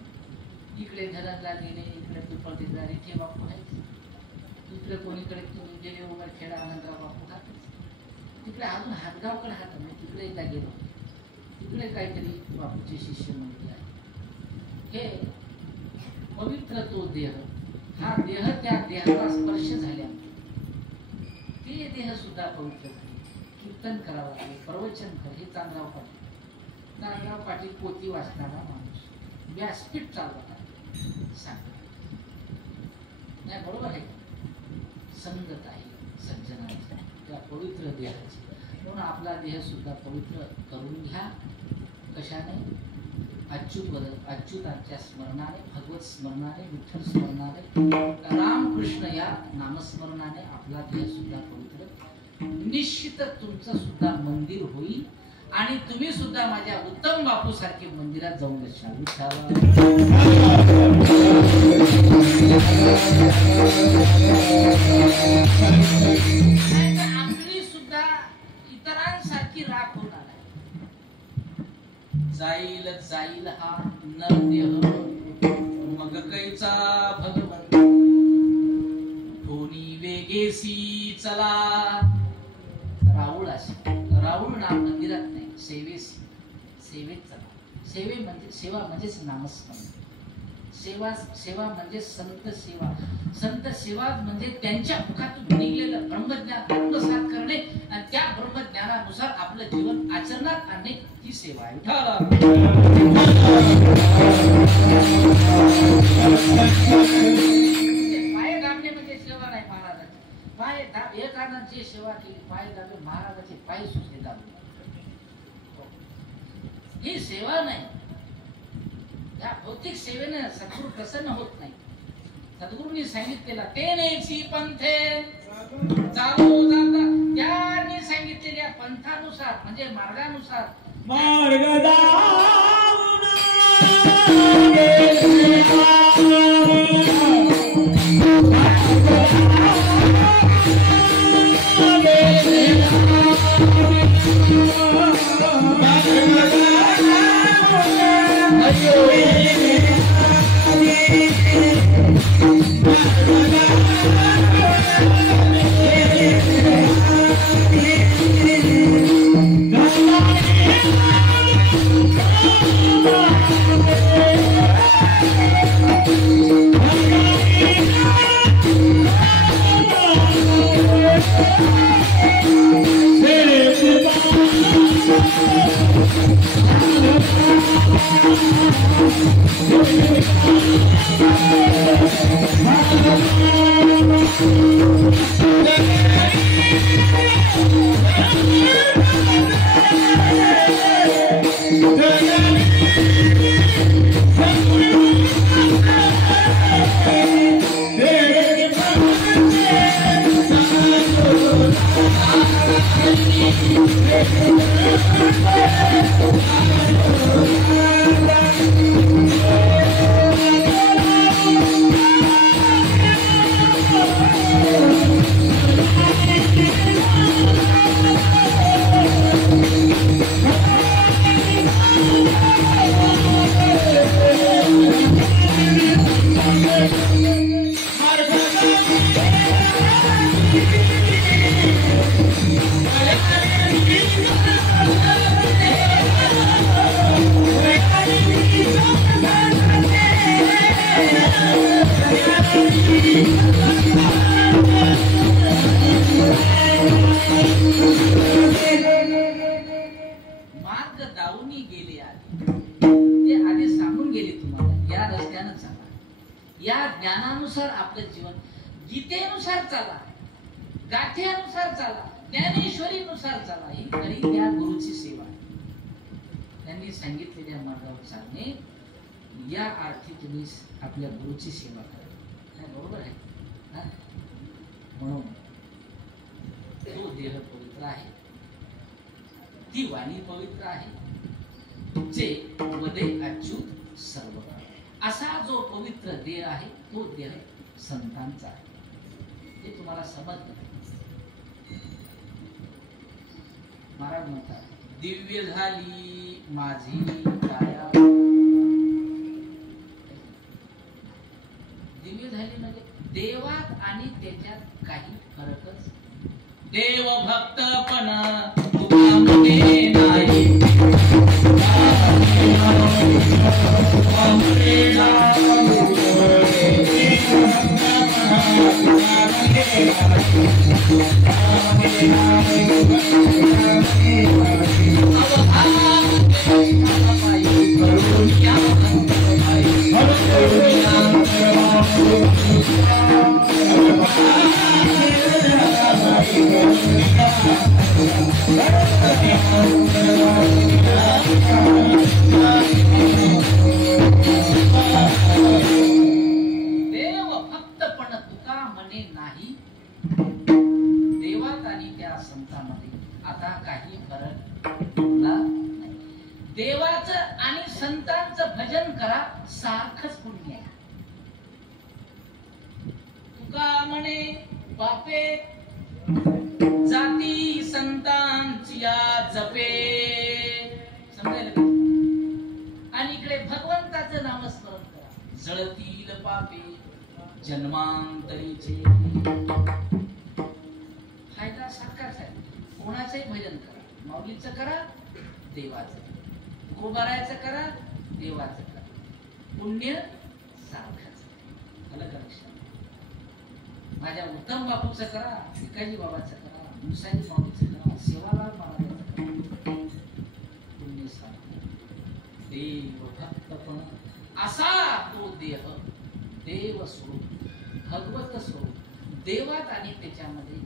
इकडे घरातला गेले, इकडे पिंपळतेला रिठे बापू आहेच. इकडे कोणीकडे तुम्ही गेले वगैरे खेडा आनंदराव बापू हातच. तिकडे अजून हातगावकडे हात नाही. तिकडे एकदा गेलो, तिकडे काहीतरी बापूचे शिष्य मंडळी आहे. हे पवित्र तो देह हा देह त्या देहाला स्पर्श झाल्या ते देह सुद्धा पवित्र झाले. कीर्तन करावं लागेल, प्रवचन कर. हे चांगराव पाटील पोथी वाचणारा माणूस व्यासपीठ चालवता सांग नाही, बरोबर आहे. संगत आहे सज्जनाची त्या पवित्र देहाची. म्हणून आपला देह सुद्धा पवित्र करून घ्या. कशाने? अच्युतांच्या स्मरणाने, भगवत स्मरणाने, विठ्ठल स्मरणाने, रामकृष्ण या नामस्मरणाने आपला देह सुद्धा पवित्र. निश्चित तुमचं सुद्धा मंदिर होईल आणि तुम्ही सुद्धा माझ्या उत्तम बापू सारखे मंदिरात जाऊन बसाल. आपली सुद्धा इतरांसारखी राख होणार आहे. जाईल जाईल हा नरदेह मग कैचा भगवंत कोणी वेगेसी चला. राऊळ नाम मंदिरात नाही, सेवेत चला. सेवा म्हणजेच नामस्मरण. सेवा म्हणजे संत सेवा. संत सेवा म्हणजे त्यांच्या मुखातून निघलेलं ब्रह्मज्ञान आत्मसात करणे आणि त्या ब्रह्मज्ञानानुसार आपलं जीवन आचरणात आणणे ही सेवा आहे. पाय दाबणे म्हणजे सेवा नाही महाराजांची. पाय एकानं जे सेवा केली, पाय दाबले, महाराजाचे पाय सुचले दाबले, ही सेवा नाही. या भौतिक सेवेने सद्गुरू प्रसन्न होत नाही. सद्गुरूंनी सांगितलेला ते नेची पंथे चालू जाता त्यांनी सांगितलेल्या पंथानुसार म्हणजे मार्गानुसार मार्ग दावणी गेले आधी ते आधी सांगून गेले तुम्हाला. या रस्त्यानं चाला, या ज्ञानानुसार आपलं जीवन, गीतेनुसार चाला, गाठ्यानुसार चाला, ज्ञानेश्वरीनुसार चाला. ही खरी त्या गुरुची सेवा आहे. त्यांनी सांगितलेल्या मार्गावर चालणे या अर्थी तुम्ही आपल्या गुरुची सेवा करा. बरोबर आहे. म्हणून तो देह पवित्र आहे, ती वाणी पवित्र आहे, तुमचे वदे अच्युत सर्व. असा जो पवित्र देह आहे तो देह संतांचा आहे. हे तुम्हाला समजलं. महाराज म्हणतात दिव्य झाली माझी काया. दिव्य झाली म्हणजे देवात आणि त्याच्यात काही फरकच. देव भक्तपण तुझ्यामध्ये नाही. भक्तपण तुका म्हणे नाही, देवात आणि त्या संतांमध्ये आता काही फरक उरला नाही. देवाचं आणि संतांचं भजन करा, सारखंच पुण्य आहे. तुका म्हणे बापे जाती संतांची या जपे, समजेल का? आणि इकडे भगवंताचं नामस्मरण करा, जळतील पापे जन्मांतरीचे. फायदा सारखाच आहे. कोणाचंही भजन करा, माऊलीचं करा, देवाचं, गोबारायचं करा, देवाचं करा, पुण्य सारखंच. आलं का लक्षात? माझ्या उत्तम बापूचं करा, भिकाजी बाबाचं करा, मुसाई बाबूचं करा, सेवालाल महाराजांचं करा, पुण्य सारखं. देव भक्तपण असा तो देह, देव स्वरूप, भगवत स्वरूप, देवात आणि त्याच्यामध्ये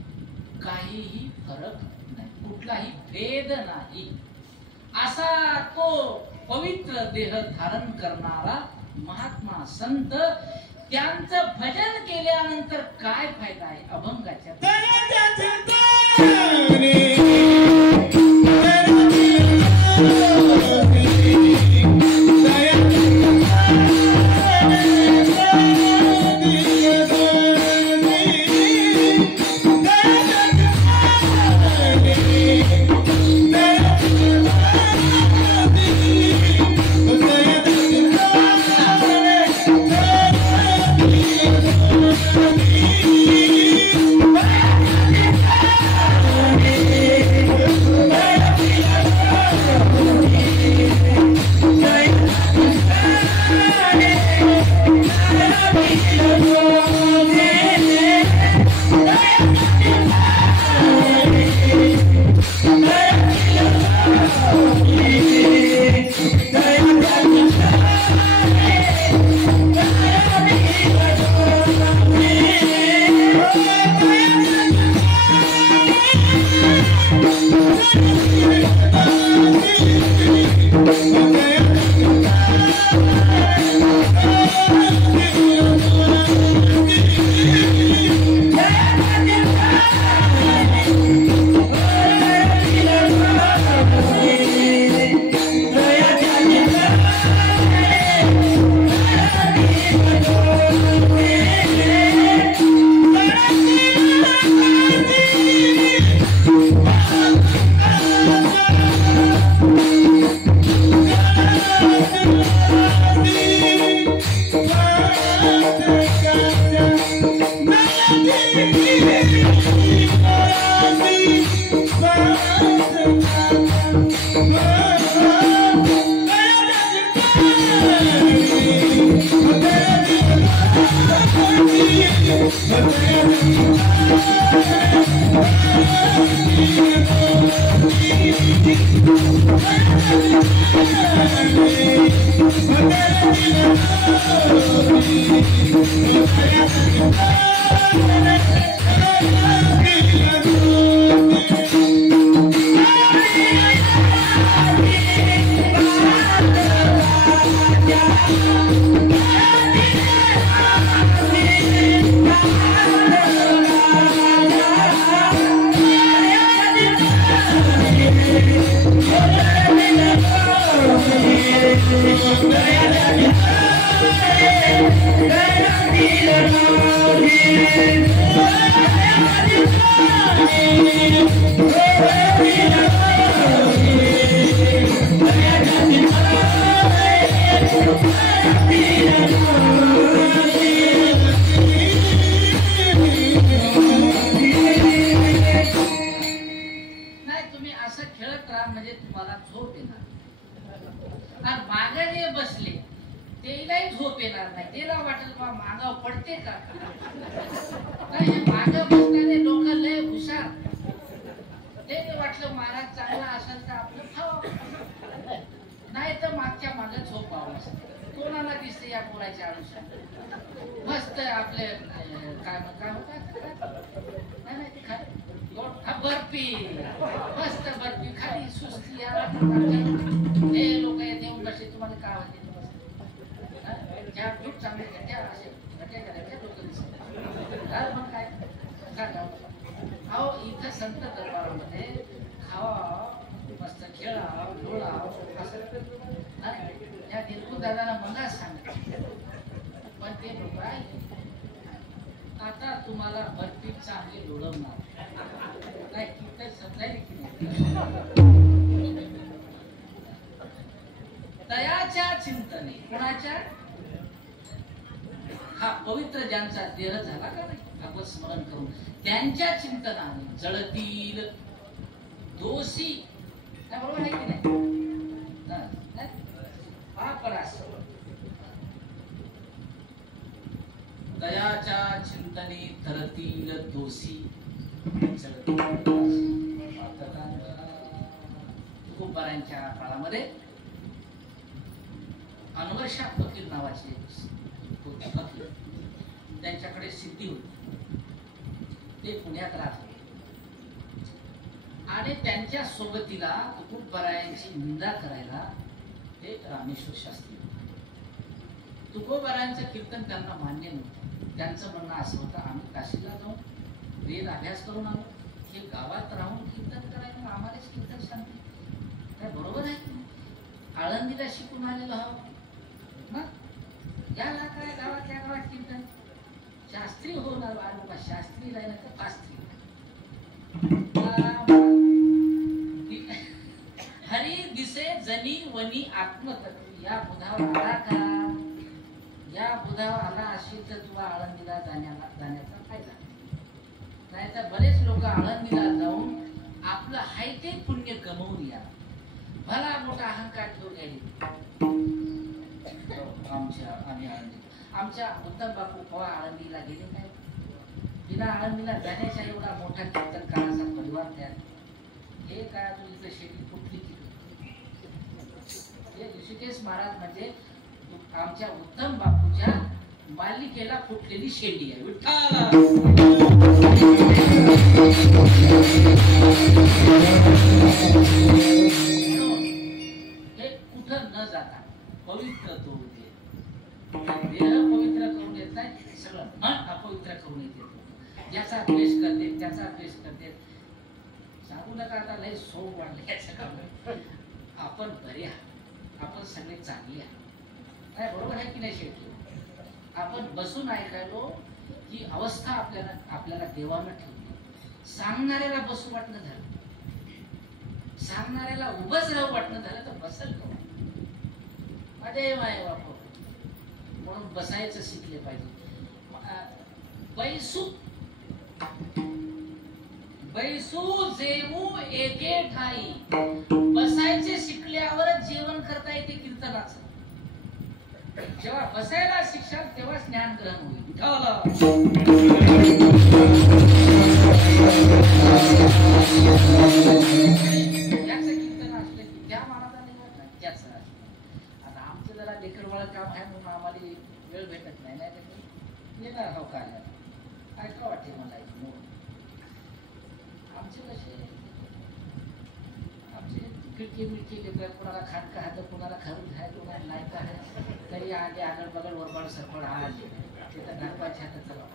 काहीही फरक नाही, कुठलाही भेद नाही. असा तो पवित्र देह धारण करणारा महात्मा संत, त्यांचं भजन केल्यानंतर काय फायदा आहे? अभंगाच्या तेलाही झोप येणार नाही. त्याला वाटेल बा मागाव पडते का. नाही, हे मागं बसणारे लोक लय हुशार. ते वाटलं महाराज चांगला असेल तर आपलं खावा, नाही तर मागच्या मागे झोपावं. कोणाला दिसते या पोराच्या अनुसार मस्त आपले काय काय होतात नाही ते खाली बर्फी, मस्त बर्फी खाली सुस्ती. हे लोक येऊन कसे तुम्हाला काय वाटते खूप चांगले घट्या असे घट्या करायचे लोक दिसतात. मग काय सांगा अहो, इथं संत दरबारामध्ये खावा, मस्त खेळा, डोळा असं या दिलकुल दादाला मलाच सांगितलं. पण ते लोक आता तुम्हाला बर्फी चांगली लोळवणार नाही की तर समजायला की नाही. दयाच्या चिंतने कोणाच्या हा पवित्र ज्यांचा देह झाला का नाही भगवत स्मरण करून त्यांच्या चिंतनाने जळतील दोषी. बरोबर आहे की नाही. दयाच्या चिंतने धरतील दोषी. तुकोबारांच्या काळामध्ये अनवर्षा फकीर नावाचे फकीर, त्यांच्याकडे सिद्धी होती. ते पुण्यात राहत आणि त्यांच्या सोबतीला तुकोबारायांची निंदा करायला ते रामेश्वर शास्त्री. तुकोबारायांचं कीर्तन त्यांना मान्य नव्हतं. त्यांचं म्हणणं असं होतं, आम्ही काशीला जाऊन वेद अभ्यास करून आलो, हे गावात राहून कीर्तन करायला आम्हालाच कीर्तन सांगते. काय बरोबर आहे की आळंदीला शिकून आलेलो आहोत ना, याला काय गावातल्या गावात कीर्तन. शास्त्री होणार बाबा, शास्त्री राहिला तर पास्त्री. हरी दिसे जनी वनी आत्मतत्व. या बुधावर आला का, या बुधावर आला असेल तर तुला आळंदीला जाण्याचा फायदा. नाही तर बरेच लोक आळंदीला जाऊन आपलं हाय ते पुण्य गमवून या भला मोठा अहंकार ठेवून गेले. आमच्या उत्तम बापू कवा आळंदीला गेले काय, तिला आळंदीला जाण्याचा एवढा मोठा कीर्तनकाराचा परिवार तयार. हे काय तू इथं शेती कुठली केली. हे ऋषिकेश महाराज म्हणजे आमच्या उत्तम बापूच्या मालिकेला फुटलेली शेंडी आहे. विठ्ठल हे कुठं न जाता पवित्र तो देह पवित्र करून देत नाही, सगळं मन अपवित्र करून येते. ज्याचा द्वेष करते त्याचा द्वेष करते. सांगू नका आता लय सोड वाढले याचं काम. आपण बरे आहात, आपण सगळे चांगले आहात. काय बरोबर आहे की नाही. शेवटी आपण बसून ऐकायलो ही अवस्था आपल्याला देवानं ठेवली. सांगणाऱ्याला बसू वाटणं झालं, सांगणाऱ्याला उभंच राहू वाटणं झालं तर बसल का. अरे माय बापू, म्हणून बसायचं शिकले पाहिजे. बैसू जेवू एके ठाई. बसायचे शिकल्यावरच जेवण करता येते कीर्तनाचं. जेव्हा बसायला शिक्षण तेव्हा ज्ञान ग्रहण होईल. याचं कीर्तन असलं की त्या महाराजांनी म्हटलं त्याच. आता आमचं जरा लेकरवाळ काम आहे म्हणून आम्हाला वेळ भेटत नाही. नाही तर येणार हो काय ऐका वाटते मला. आमचे कसे आमचे खिडकी मिडकी लेकर, कोणाला खाटका आहे तर कोणाला खरून आहे, कोणाला लायका आहे. तरी आगे आगळ बगल वरबाड सरपड आले ते तर घरपाच्या हातात चला.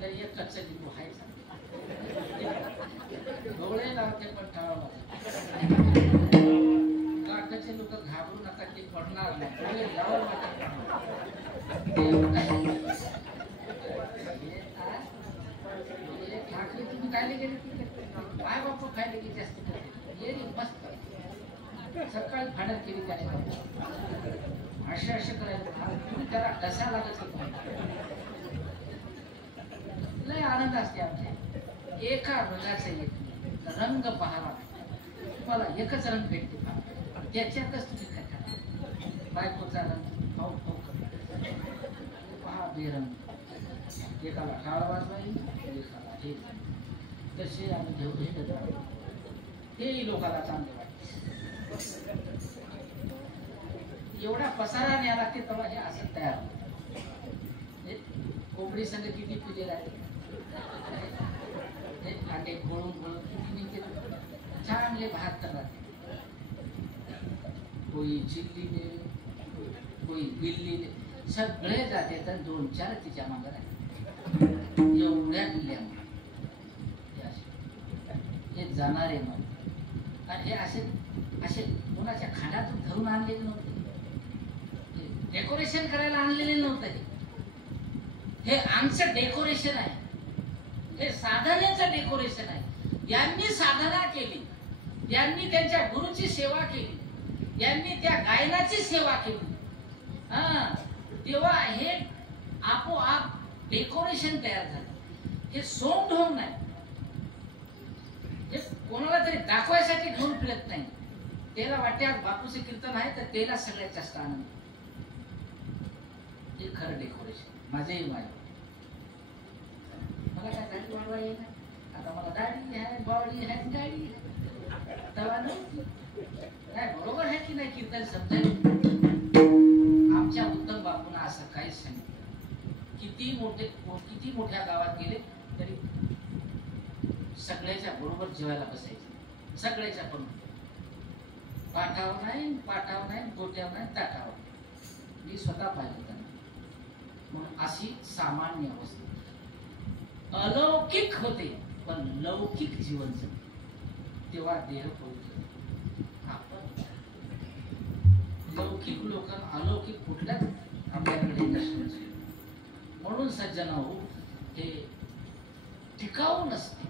तरी एक कच्च लिंबू आहे डोळे लावते पण टाळावं. काकाचे लोक घाबरू नका, ते पडणार नाही. डोळे लावून ठाकरे तुम्ही खायला गेले काय बापू खायला गेले जास्त ये मस्त सकाळी फाडत केली त्याने. असे करायला तुम्ही त्याला कसा लागत लय आनंद असते आमच्या. एका रंगाचा एक रंग पहावा, तुम्हाला एकच रंग भेटते, त्याच्यातच तुम्ही काय करा. बायकोचा रंग, फाऊ फाऊ करतात. पहा बेरंग, एकाला टाळ वाजवाई, एकाला हे. तसे आम्ही घेऊन हिंडत राहतो. हेही लोकांना चांगले वाटते. एवढा पसारा न्यायला लागते तेव्हा हे असं तयार होतं. कोंबडी संघ किती पूजेला आहे, अंडे खोळून खोळून किती निघते, चांगले बहात्तर राहते. कोई चिल्लीने, कोई बिल्लीने, सगळे जाते तर 2-4 तिच्या मागं राहते. एवढ्या बिल्ल्या हे जाणारे मग. आणि हे असे असे कोणाच्या खांडातून धरून आणलेले नव्हते, डेकोरेशन करायला आणलेले नव्हते. हे आमचं डेकोरेशन आहे, हे साधनेचं डेकोरेशन आहे. यांनी साधना केली, यांनी त्यांच्या गुरुची सेवा केली, यांनी त्या गायनाची सेवा केली. तेव्हा हे आपोआप डेकोरेशन तयार झालं. हे सोंग ढोंग नाही, हे कोणाला तरी दाखवायसाठी घेऊन फिरत नाही. त्याला वाटते आज बापूचे कीर्तन आहे तर त्याला सगळ्यात जास्त आनंद. हे खरं डेकोरेशन. माझेही माझ्या मला काय दाढी वाढवा येईल, आता मला दाढी आहे, बॉडी आहे, गाडी तवा नव्हती. काय बरोबर आहे की नाही कीर्तन समजायला. आमच्या उत्तम बापूंना असं काहीच सांगितलं. किती मोठ्या गावात गेले तरी सगळ्याच्या बरोबर जेवायला बसायचे. सगळ्याच्या बरोबर, पाठावर नाही, गोट्यावर नाही, ताटावर. मी स्वतः पाहिलं त्यांना. म्हणून अशी सामान्य अवस्था. अलौकिक होते पण लौकिक जीवन जगते. तेव्हा देह पवित्र. आपण लौकिक लोक अलौकिक कुठल्याच आपल्याकडे नसते. म्हणून सज्जन हो, हे टिकाऊ नसते.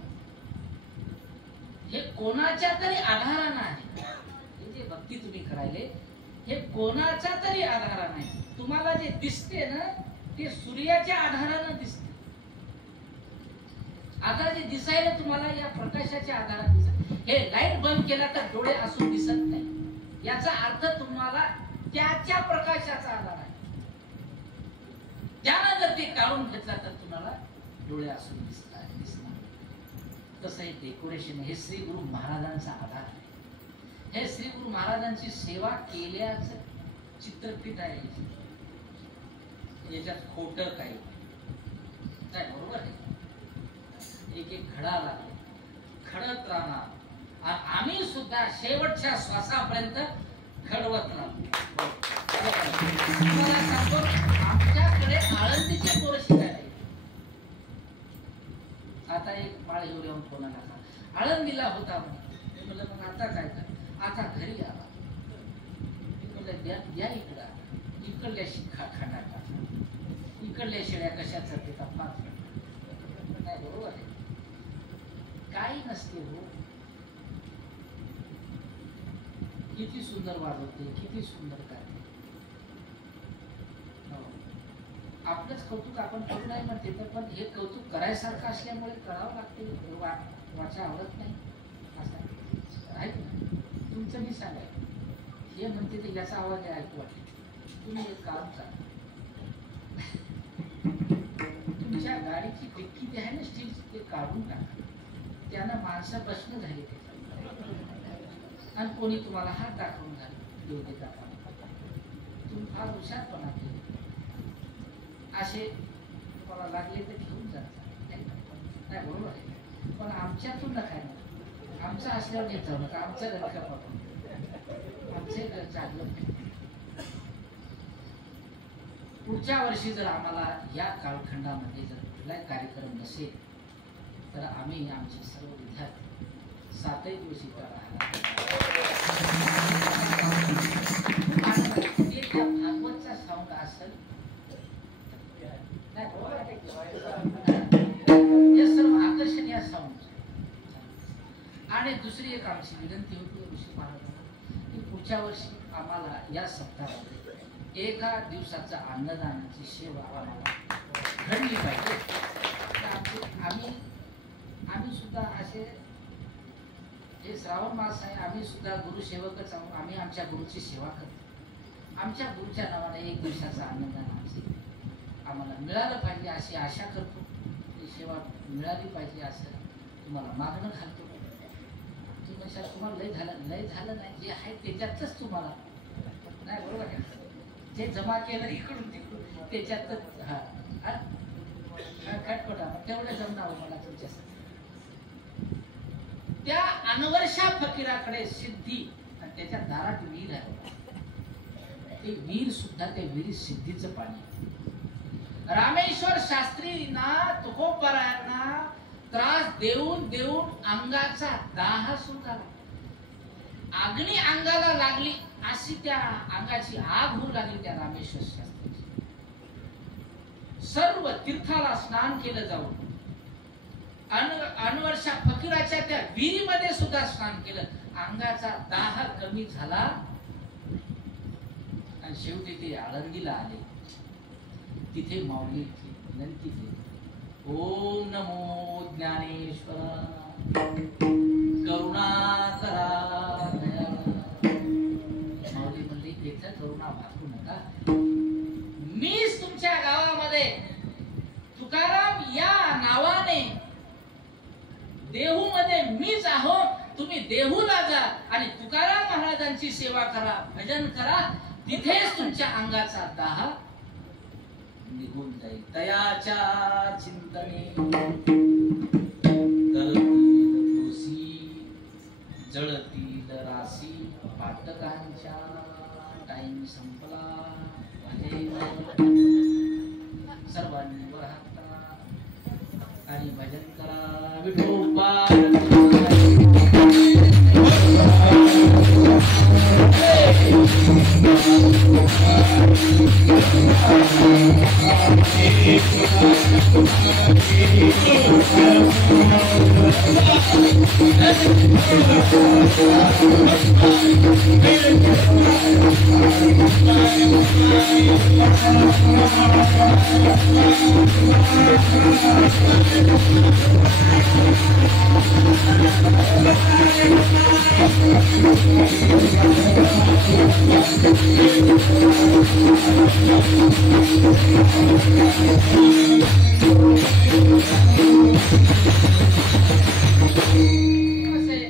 हे कोणाच्या तरी आधारानं आहे. हे जे भक्ती तुम्ही करायले हे कोणाच्या तरी आधारानं आहे. तुम्हाला जे दिसते ना ते सूर्याच्या आधारानं दिसते. आता जे दिसायला तुम्हाला या प्रकाशाच्या आधाराने दिसत. हे लाईट बंद केला तर डोळे असून दिसत नाही. याचा अर्थ तुम्हाला त्याच्या प्रकाशाचा आधार आहे. त्यानं जर ते काढून घेतला तर तुम्हाला डोळे असून दिसणार. तसं हे डेकोरेशन, हे श्री गुरु महाराजांचा आधार आहे. हे श्री गुरु महाराजांची सेवा केल्याचं चित्रपट आहे. याच्यात खोटं काही काय बरोबर आहे. एक एक घडा लागले, खडत राहणार. आम्ही सुद्धा शेवटच्या श्वासापर्यंत खडवत राहतो. तुम्हाला सांगतो, आमच्याकडे आळंदीचे पोरं शिकायला. आता एक माळ घेऊन येऊन फोन आला, आळंदीला होता म्हणे. मी म्हणलं मग आता काय कर. आता घरी आला. मी म्हणलं द्या इकडं, इकडल्या खांडा टाका, इकडल्या शेळ्या कशाच ते तपास नाही. बरोबर आहे, काही नसते हो. किती सुंदर वाजवते, किती सुंदर करते. आपलंच कौतुक आपण करू नाही म्हणते तर, पण हे कौतुक करायसारखं असल्यामुळे करावं लागते. वाचा आवडत नाही असं आहे ना. तुमचं मी सांगाय हे म्हणते ते याचा आवाज ऐकू वाटते. तुम्ही एक काम सांगा, तुमच्या गाडीची डिक्की जी आहे ना स्टीलची, ते काढून टाका. त्यानं माणसं प्रश्न झाले आणि कोणी तुम्हाला हात दाखवून झाले योग्य दाखवा. तुम्ही फार हुशारपणा केले. असे तुम्हाला लागले तर घेऊन जातात नाही. बरोबर आहे, पण आमच्यातून नका. आमचं असल्यावर घेत जाऊ नका. आमचं घर का आमचे घर चाललं. पुढच्या वर्षी जर आम्हाला या कालखंडामध्ये जर कुठलाही कार्यक्रम नसेल तर आम्ही आमचे सर्व विद्यार्थी 7 दिवशी भागवतचा साऊंड असेल हे सर्व आकर्षण या साऊंड. आणि दुसरी एक आमची विनंती होती ऋषी महाराजांना की पुढच्या वर्षी आम्हाला या सप्ताहामध्ये एका दिवसाचा अन्नदानाची सेवा आम्हाला घडली पाहिजे. आम्ही सुद्धा असे हे श्रावण मास आहे, आम्ही सुद्धा गुरुसेवकच आहोत. आम्ही आमच्या गुरुची सेवा करतो. आमच्या गुरुच्या नावाने एक दिवसाचा आनंद आम्हाला मिळालं पाहिजे अशी आशा करतो. ती सेवा मिळाली पाहिजे असं तुम्हाला मागणं घालतो. तुम्ही म्हणशाल तुम्हाला लय झालं नाही, जे आहे त्याच्यातच तुम्हाला नाही, बरोबर आहे. जे जमा केलं इकडून तिकडून त्याच्यातच खटपटा तेवढं जमणार मला तुमच्यासाठी. त्या अनवर्षा फकीराकडे सिद्धी आणि त्याच्या दारात वीर आहे. ते वीर सुद्धा त्या विहिरीत सिद्धीचं पाणी. रामेश्वर शास्त्रींना तुकोबरायांना त्रास देऊन देऊन अंगाचा दाह सुद्धा अग्नी अंगाला लागली अशी त्या अंगाची आग होऊ लागली त्या रामेश्वर शास्त्रीची. सर्व तीर्थाला स्नान केलं जाऊन अनवर्षा फकीराच्या त्या विहिरीमध्ये सुद्धा स्नान केलं. अंगाचा दाह कमी झाला आणि शेवटी ते आळंदीला आले. तिथे माऊली विनंती केली, ओम नमो ज्ञानेश्वर करुणा करा. माऊली म्हणली इथं करुणा भासू नका. मीच तुमच्या गावामध्ये तुकाराम या नावाने देहू मध्ये मीच आहो. तुम्ही देहूला जा आणि तुकाराम महाराजांची सेवा करा, भजन करा. तिथेच तुमच्या अंगाचा दाह निघून जाईल. तयाच्या चिंतने जळतील राशी पातकांच्या. टाइम संपला. सर्वांनी वर हात करा आणि भजन करा. विठोबा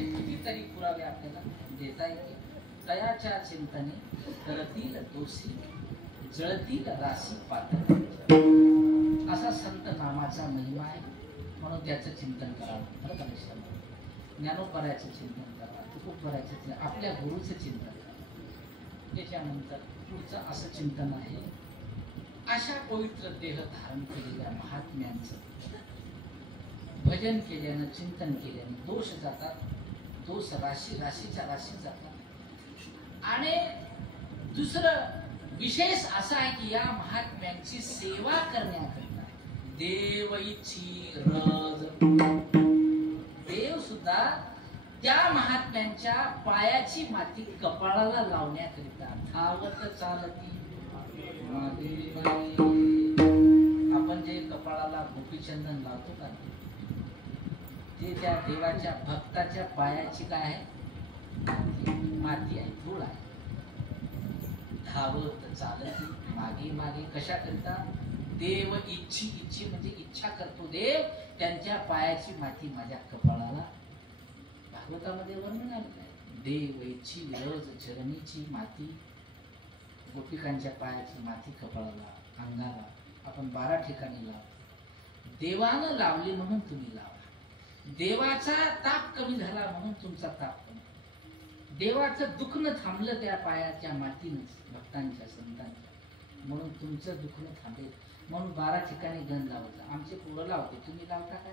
कितीतरी पुरावे आपल्याला देता येते. तयाच्या चिंतने करतील दोषी जळतील राशी पातळ. असा संत नामाचा महिमा आहे. म्हणून त्याचं चिंतन करावं. ज्ञानोबरायचं चिंतन करा, तुकोबरायचं, आपल्या गुरुचं चिंतन करा. त्याच्यानंतर पुढचं असं चिंतन आहे, अशा पवित्र देह धारण केलेल्या महात्म्यांचं भजन केल्यानं चिंतन केल्यानं दोष जातात. दोष राशीच्या राशी जातात. आणि दुसरं विशेष असं आहे की या महात्म्यांची सेवा करण्याकरिता देव इच्छी रज. देव सुद्धा त्या महात्म्यांच्या पायाची माती कपाळाला लावण्याकरिता धावत चालती. आपण जे कपाळाला गोपीचंदन लावतो का ते त्या देवाच्या भक्ताच्या पायाची काय आहे? माती आहे, धूळ आहे. धावत चालती मागे मागे कशाकरिता? देव इच्छी. इच्छी म्हणजे इच्छा करतो देव. त्यांच्या पायाची माती माझ्या कपाळाला. भागवतामध्ये वर्णन आलेलं आहे. देव इच्छी रज चरणीची माती. गोपिकांच्या पायाची माती कपाळाला, अंगाला आपण 12 ठिकाणी लावतो. देवानं लावली म्हणून तुम्ही लावा. देवाचा ताप कमी झाला म्हणून तुमचा ताप कमी. देवाचं दुखणं थांबलं त्या पायाच्या मातीनंच, भक्तांच्या संतांच्या, म्हणून तुमचं दुखणं थांबेल. म्हणून 12 ठिकाणी गण लावतं. आमचे पोरं लावते, तुम्ही लावता काय?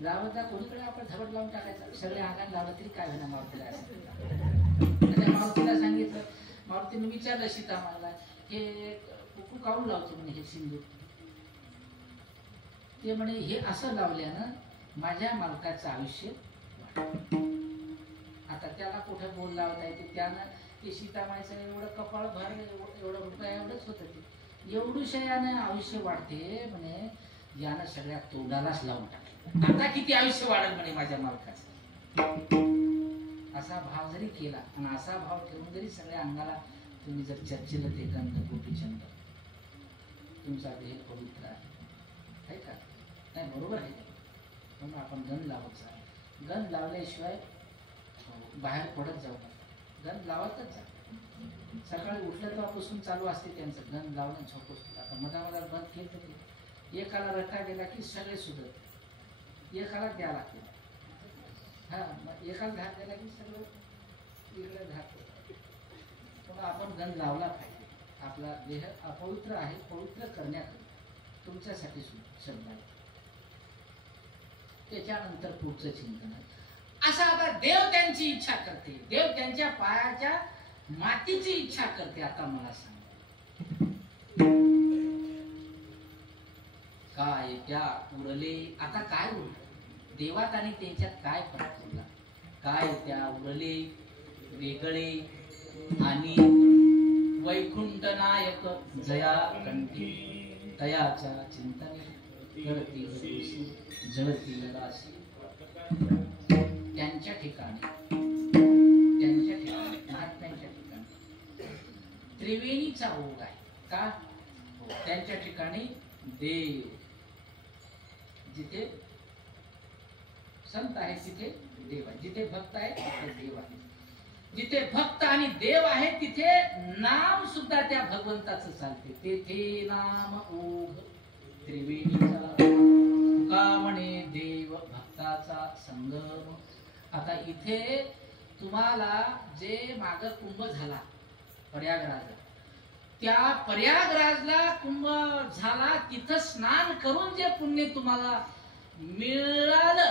लावत जा. कोणीकडे आपण झबड लावून टाकायचं. सगळे अंगाने लावलं तरी काय होणार मारुतीला असं. मारुतीला सांगितलं, मारुतीने विचारलं सीतामाला, हे कुकू काऊन लावतो म्हणे हे सिंदूर? ते म्हणे हे असं लावल्यानं माझ्या मालकाचं आयुष्य. आता त्याला कुठे बोल लावता येते? त्यानं ते सीतामाईचं एवढं कपाळ भर, एवढं रुपया एवढंच होतं. ते एवढूशा यानं आयुष्य वाढते म्हणे. यानं सगळ्या तोंडालाच लावून टाकलं. आता किती आयुष्य वाढेल म्हणे माझ्या मालकाचं. असा भाव जरी केला आणि असा भाव ठेवून जरी सगळ्या अंगाला तुम्ही जर चर्चेला ते गंध गोपीचंद तुमचा देह पवित्र आहे का नाही? बरोबर आहे. म्हणून आपण गंध लावायचा. गंध लावल्याशिवाय बाहेर पडत जाऊ नका. गंध लावतच जा. सकाळी उठलं तेव्हापासून चालू असते त्यांचं गंध लावणं झोपत. आता मधामधात बंद केलं तरी एकाला रट्टा गेला की सगळे सुधरत. एकाला द्या लागते. हा मग एकाला धाक दिला की सगळं इकडे धाक. पण आपण गंध लावला पाहिजे. आपला देह अपवित्र आहे, पवित्र करण्याकरिता तुमच्यासाठी शब्द आहे. त्याच्यानंतर पुढचं चिंतन आहे. असं आता देव त्यांची इच्छा करते. देव त्यांच्या पायाच्या मातीची इच्छा करते. आता मला सांग काय त्या उरले. आता काय उरलं देवात आणि त्यांच्यात काय फरक पडला? काय त्या उरले वेगळे आणि वैकुंठ नायक जया कंठी तयाच्या चिंतने करतील जळतील राशी. त्यांच्या ठिकाणी महात्म्यांच्या ठिकाणी त्रिवेणीचा ओघ आहे का? त्यांच्या ठिकाणी देव. जिथे संत आहे तिथे देव आहे. जिथे भक्त आहे तिथे देव आहे. जिथे भक्त आणि देव आहे तिथे नाम सुद्धा त्या भगवंताचं चालते. तेथे नाम ओघ त्रिवेणीचा का म्हणे देव भक्ताचा संगम. आता इथे तुम्हाला जे माग कुंभ झाला प्रयागराजला, त्या प्रयागराजला कुंभ झाला तिथं स्नान करून जे पुण्य तुम्हाला मिळालं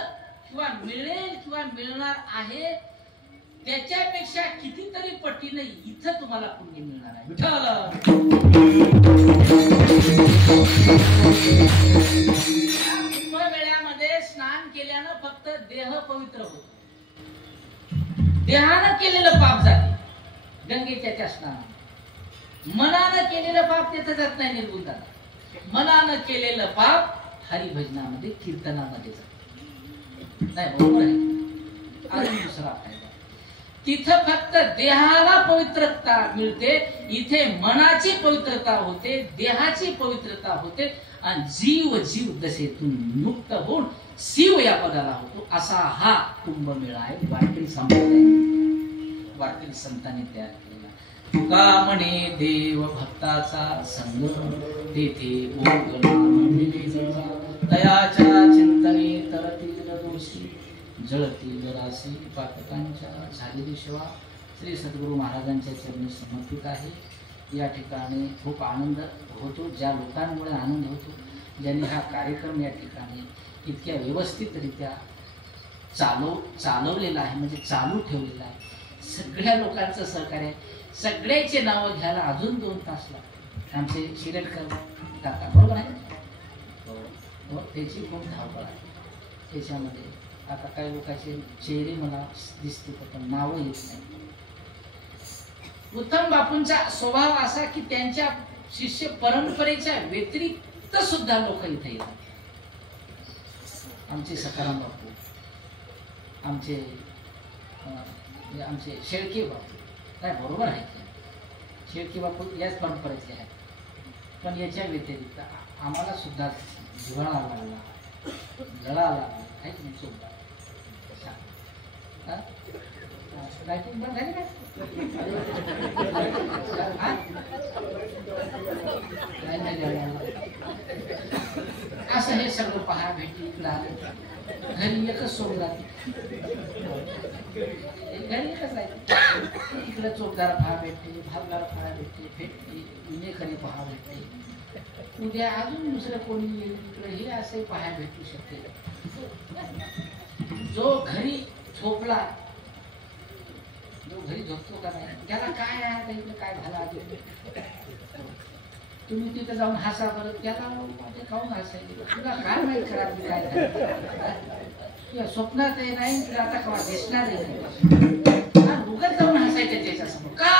किंवा मिळेल किंवा मिळणार आहे त्याच्यापेक्षा कितीतरी पटीने इथं तुम्हाला पुण्य मिळणार आहे. विठ्ठल कुंभमेळ्यामध्ये स्नान केल्यानं फक्त देह पवित्र होतो. देहानं केलेलं पाप जाते गंगेच्या त्या स्नानात. मनानं केलेलं पाप तिथं जात नाही, निर्गुण जात. मनानं केलेलं पाप हरिभजनामध्ये कीर्तनामध्ये जात नाही. बरोबर आहे. अजून दुसरा फायदा तिथं फक्त देहाला पवित्रता मिळते. इथे मनाची पवित्रता होते, देहाची पवित्रता होते आणि जीव दशेतून मुक्त होऊन शिव या पदाला होतो. असा हा कुंभमेळा आहे. वारकरी संतांनी तयार केलेला. तुका म्हणे देव भक्ताचा संग तेथे तयाच्या चिंतने तरतील दोषी जळतील राशी. पातकांच्या झालेली सेवा श्री सद्गुरू महाराजांच्या चरणी समर्पित आहे. या ठिकाणी खूप आनंद होतो. ज्या लोकांमुळे आनंद होतो, ज्यांनी हा कार्यक्रम या ठिकाणी इतक्या व्यवस्थितरित्या चालवलेला आहे, म्हणजे चालू ठेवलेला आहे. सगळ्या लोकांचं सहकार्य. सगळ्याचे नावं घ्यायला अजून 2 तास लागतात. आमचे शिरडकर काका बरोबर आहे. त्याची खूप धावपळ आहे त्याच्यामध्ये. आता काही लोकांचे चेहरे मला दिसते पण नावं येत नाही. उत्तम बापूंचा स्वभाव असा की त्यांच्या शिष्य परंपरेच्या व्यतिरिक्त सुद्धा लोक इथे येतात. आमचे सकाराम बापू, आमचे शेळके बापू काय बरोबर आहे की शेळके बापू याच परंपरेतले आहेत. पण याच्या व्यतिरिक्त आम्हाला सुद्धा जिव्हाळा लागला, गळा लागला आहे की नाही. सुद्धा लाईटिंग बंद झाली का? असं हे सगळं पहा भेटली. इकडं आलं घरी एकच सोड जाते. घरी एकच जायचं. इकडं चोपदार पहा भेटते, भावदार पहा भेटते, विनेकरी पहा भेटते. उद्या अजून दुसरं कोणी येईल इकडे हे असे पाहायला भेटू शकते. जो घरी झोपला, जो घरी झोपतो का नाही त्याला काय आहे इकडे काय झालं अजून. तुम्ही तिथे जाऊन हसा बरं. त्याला खाऊन हसायला तुला काय माहित खराब काय झालं. स्वप्नात नाही तुला आता कवा दिसणार नाही. उगाच जाऊन हसायचं त्याच्यासमोर का.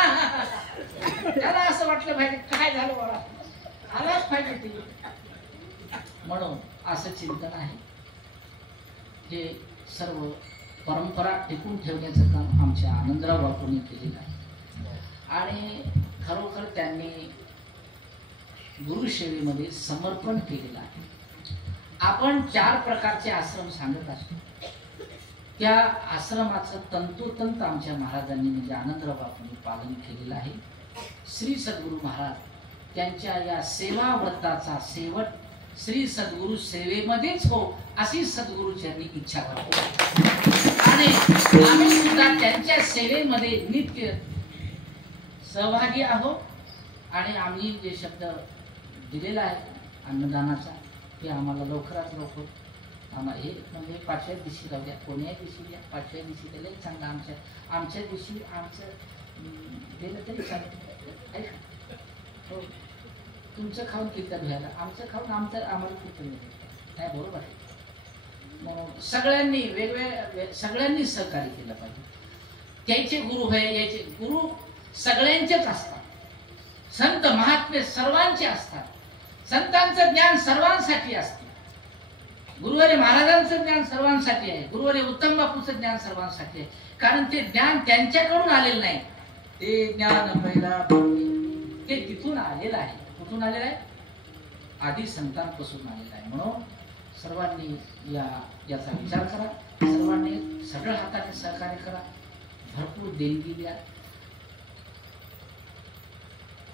त्याला असं वाटलं पाहिजे काय झालं मला आलाच पाहिजे. म्हणून असं चिंतन आहे. हे सर्व परंपरा टिकून ठेवण्याचं काम आमच्या आनंदराव बापूंनी केलेलं आहे. आणि खरोखर त्यांनी गुरुसेवेमध्ये समर्पण केलेलं आहे. आपण 4 प्रकारचे आश्रम सांगत असतो. त्या आश्रमाचं तंतोतंत आमच्या महाराजांनी म्हणजे आनंदराव बापूंनी पालन केलेलं आहे. श्री सद्गुरू महाराज त्यांच्या या सेवा व्रताचा शेवट श्री सद्गुरू सेवेमध्येच हो अशी सद्गुरूचरणी इच्छा करतो आणि आम्ही सुद्धा त्यांच्या सेवेमध्ये नित्य सहभागी आहोत आणि आम्ही जे शब्द दिलेला आहे अन्नदानाचा ते आम्हाला लवकरात लवकर आम्हाला हे म्हणजे 5व्या दिवशी राहू द्या, कोण्याही दिवशी द्या, 5व्या दिवशी त्याला चांगलं आमच्या दिवशी आमचं दिलं तरी चांगलं आहे. हो, तुमचं खाऊन कीर्तन व्हायला, आमचं खाऊन आम्हाला कीर्तन नाही, बरोबर आहे. मग सगळ्यांनी वेगवेगळ्या सगळ्यांनी सहकार्य केलं पाहिजे. त्याचे गुरु आहे, याचे गुरु सगळ्यांचेच असतात. संत महात्मे सर्वांचे असतात. संतांचं ज्ञान सर्वांसाठी असते. गुरुवारी महाराजांचं ज्ञान सर्वांसाठी आहे. गुरुवारी उत्तम बापूचं ज्ञान सर्वांसाठी आहे. कारण ते ज्ञान त्यांच्याकडून आलेलं नाही, ते ज्ञान पहिला ते तिथून आलेलं आहे. कुठून आलेलं आहे? आधी संतांपासून आलेलं आहे. म्हणून सर्वांनी याचा विचार करा. सर्वांनी सगळं हाताने सहकार्य करा. भरपूर देणगी द्या.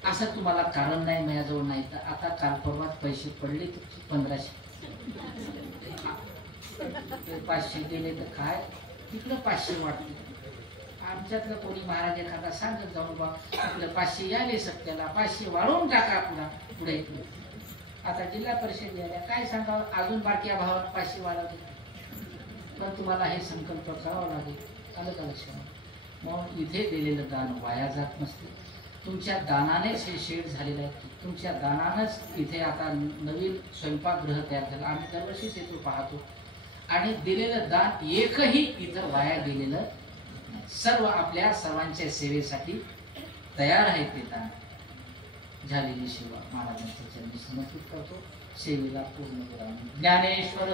असं तुम्हाला कारण नाही माझ्याजवळ नाही तर आता काल परवात पैसे पडले तुमचे 1500 500 दिले तर काय तिकडं 500 वाटते. आमच्यातलं कोणी महाराज एखादा सांगत जाऊ बा आपलं 500 याले सत्याला 500 वाढवून टाका पुढे. आता जिल्हा परिषद द्यायला काय सांगावं, अजून बारक्या भावाला 500 वाढवले. पण तुम्हाला हे संकल्प करावं लागेल. आलं का लक्षात? मग इथे दिलेलं दान वाया जात नसते. तुमच्या दानानेच हे शेड झालेलं आहे. तुमच्या दानानंच इथे आता नवीन स्वयंपाकगृह तयार झालं. आम्ही दरवर्षीच येतो पाहतो आणि दिलेलं दान एकही इथं वाया गेलेलं नाही. सर्व आपल्या सर्वांच्या सेवेसाठी तयार आहे. ते दान झालेली सेवा महाराजांच्या चरणी समर्पित करतो. सेवेला पूर्ण करा. ज्ञानेश्वर